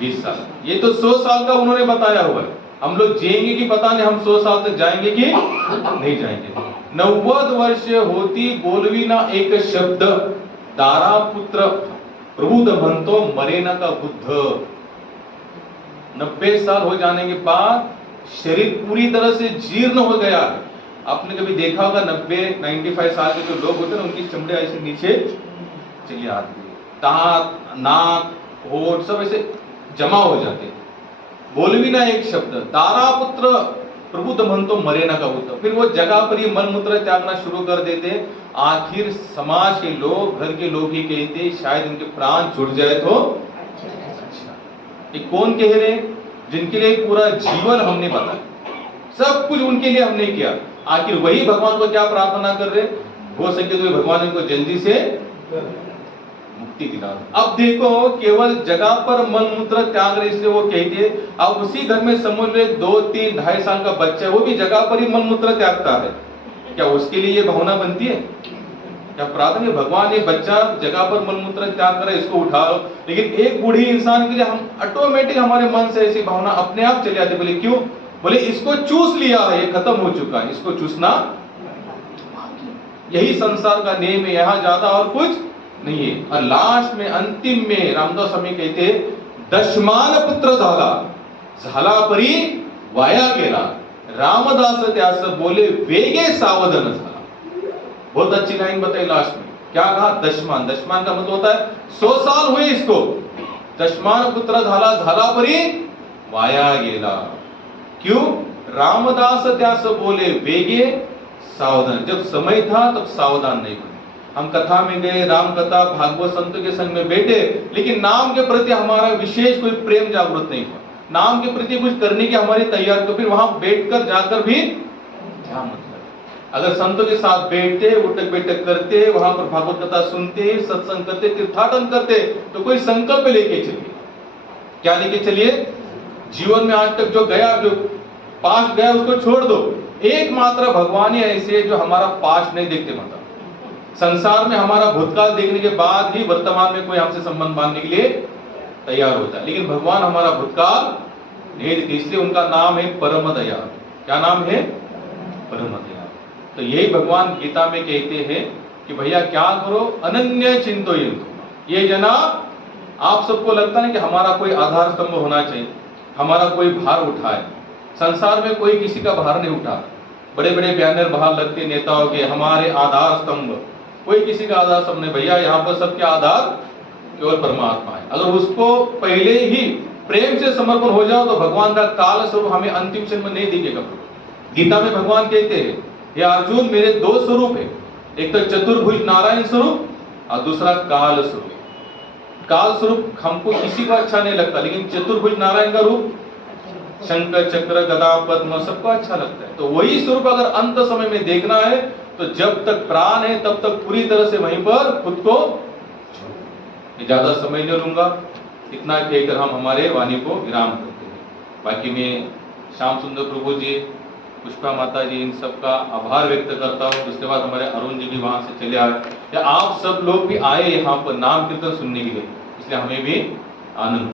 20 साल। ये तो 100 साल का उन्होंने बताया हुआ है। हम लोग जिएंगे कि पता नहीं, हम 100 साल तक जाएंगे कि नहीं जाएंगे। 90 वर्ष होती बोलवी ना एक शब्द, दारा पुत्र प्रबुद्ध भंतो मरे न का बुद्ध। 90 साल हो जाने के बाद शरीर पूरी तरह से जीर्ण हो गया। आपने कभी देखा होगा 90-95 साल के जो लोग होते हैं उनकी चमड़े ऐसे नीचे चली आती है, दांत, नाक, होठ सब ऐसे जमा हो जाते हैं। बोलवी ना एक शब्द, दारा पुत्र प्रबुद्ध भंतो मरे न का बुद्ध। फिर वो जगह पर ही मल मूत्र त्यागना शुरू कर देते। आखिर समाज के लोग, घर के लोग ही कहते शायद इनके प्राण छूट जाए तो अच्छा। ये कौन कह रहे? जिनके लिए पूरा जीवन हमने बताया, सब कुछ उनके लिए हमने किया, आखिर वही भगवान को क्या प्रार्थना कर रहे? हो सके तो भगवान इनको जल्दी से मुक्ति दिला दो। अब देखो केवल जगह पर मल मूत्र त्याग रहे, इसलिए वो कहते अब उसी घर में समझ लो 2, 3, 2.5 साल का बच्चा, वो भी जगह पर ही मल मूत्र त्यागता है, क्या उसके लिए ये भावना बनती है? क्या प्रार्थना है भगवान ये बच्चा जगह पर मल मूत्र त्याग करे, इसको उठा लो? लेकिन एक बूढ़ी इंसान के लिए हम ऑटोमेटिक हमारे मन से ऐसी भावना अपने आप चली आती। बोले क्यों? बोले इसको चूस लिया है, ये खत्म हो चुका है, इसको चूसना। यही संसार का नियम है, यहाँ ज्यादा और कुछ नहीं है। और लास्ट में अंतिम में रामदास स्वामी कहते दशमान पुत्र झाला परी वाया गेला, रामदास त्यास बोले वेगे सावधान झाला। बहुत अच्छी लाइन बताई लास्ट में, क्या कहा? दशमान। दशमान का मतलब होता है 100 साल हुए इसको, दशमान पुत्र झाला परी वाया गेला। क्यों? रामदास त्यास बोले वेगे सावधान। जब समय था तब सावधान नहीं बने। हम कथा में गए, राम कथा, भागवत संतों के संग में बैठे, लेकिन नाम के प्रति हमारा विशेष कोई प्रेम जागृत नहीं हुआ, नाम के प्रति कुछ करने की हमारी तैयारी, तो फिर वहां बैठकर जाकर भी क्या मतलब? अगर संतों के साथ बैठते, उठक बैठक करते, वहां पर भागवत कथा सुनते, सत्संग करते, तीर्थाटन करते, तो कोई संकल्प लेके चलिए। क्या लेके चलिए? जीवन में आज तक जो गया, जो पास्ट गया उसको छोड़ दो। एकमात्र भगवान ही ऐसे जो हमारा पास्ट नहीं देखते। मतलब संसार में हमारा भूतकाल देखने के बाद ही वर्तमान में कोई हमसे संबंध बांधने के लिए तैयार होता है, लेकिन भगवान हमारा भूतकाल नहीं देखते, इसलिए उनका नाम है परम दयालु। क्या नाम है? परम दयालु। तो यही भगवान गीता में कहते हैं कि भैया क्या करो? अनन्य चिंतयन्तु। ये जना, आप सबको लगता है कि हमारा कोई आधार स्तंभ होना चाहिए, हमारा कोई भार उठाए। संसार में कोई किसी का भार नहीं उठा। बड़े बड़े बैनर बाहर लगते नेताओं के, हमारे आधार स्तंभ, कोई किसी का आधार स्तंभ नहीं। भैया यहाँ पर सबके आधार केवल परमात्मा है। अगर उसको पहले ही प्रेम से समर्पण हो जाओ तो भगवान का काल स्वरूप हमें अंतिम क्षण में नहीं दिखेगा। गीता में भगवान कहते हैं हे अर्जुन, मेरे 2 स्वरूप है, एक तो चतुर्भुज नारायण स्वरूप और दूसरा काल स्वरूप। काल स्वरूप हमको किसी को अच्छा नहीं लगता, लेकिन चतुर्भुज नारायण का रूप शंकर चक्र गदा पद्म सबको अच्छा लगता है। तो वही स्वरूप अगर अंत समय में देखना है तो जब तक प्राण है तब तक पूरी तरह से वहीं पर खुद को, ज्यादा समय नहीं लूंगा, इतना कहकर हम हमारे वाणी को विराम करते हैं। बाकी मैं श्याम सुंदर प्रभु जी, पुष्पा माता जी, इन सब का आभार व्यक्त करता हूँ। उसके बाद हमारे अरुण जी भी वहाँ से चले आए, या आप सब लोग भी आए यहाँ पर नाम कीर्तन सुनने के लिए, इसलिए हमें भी आनंद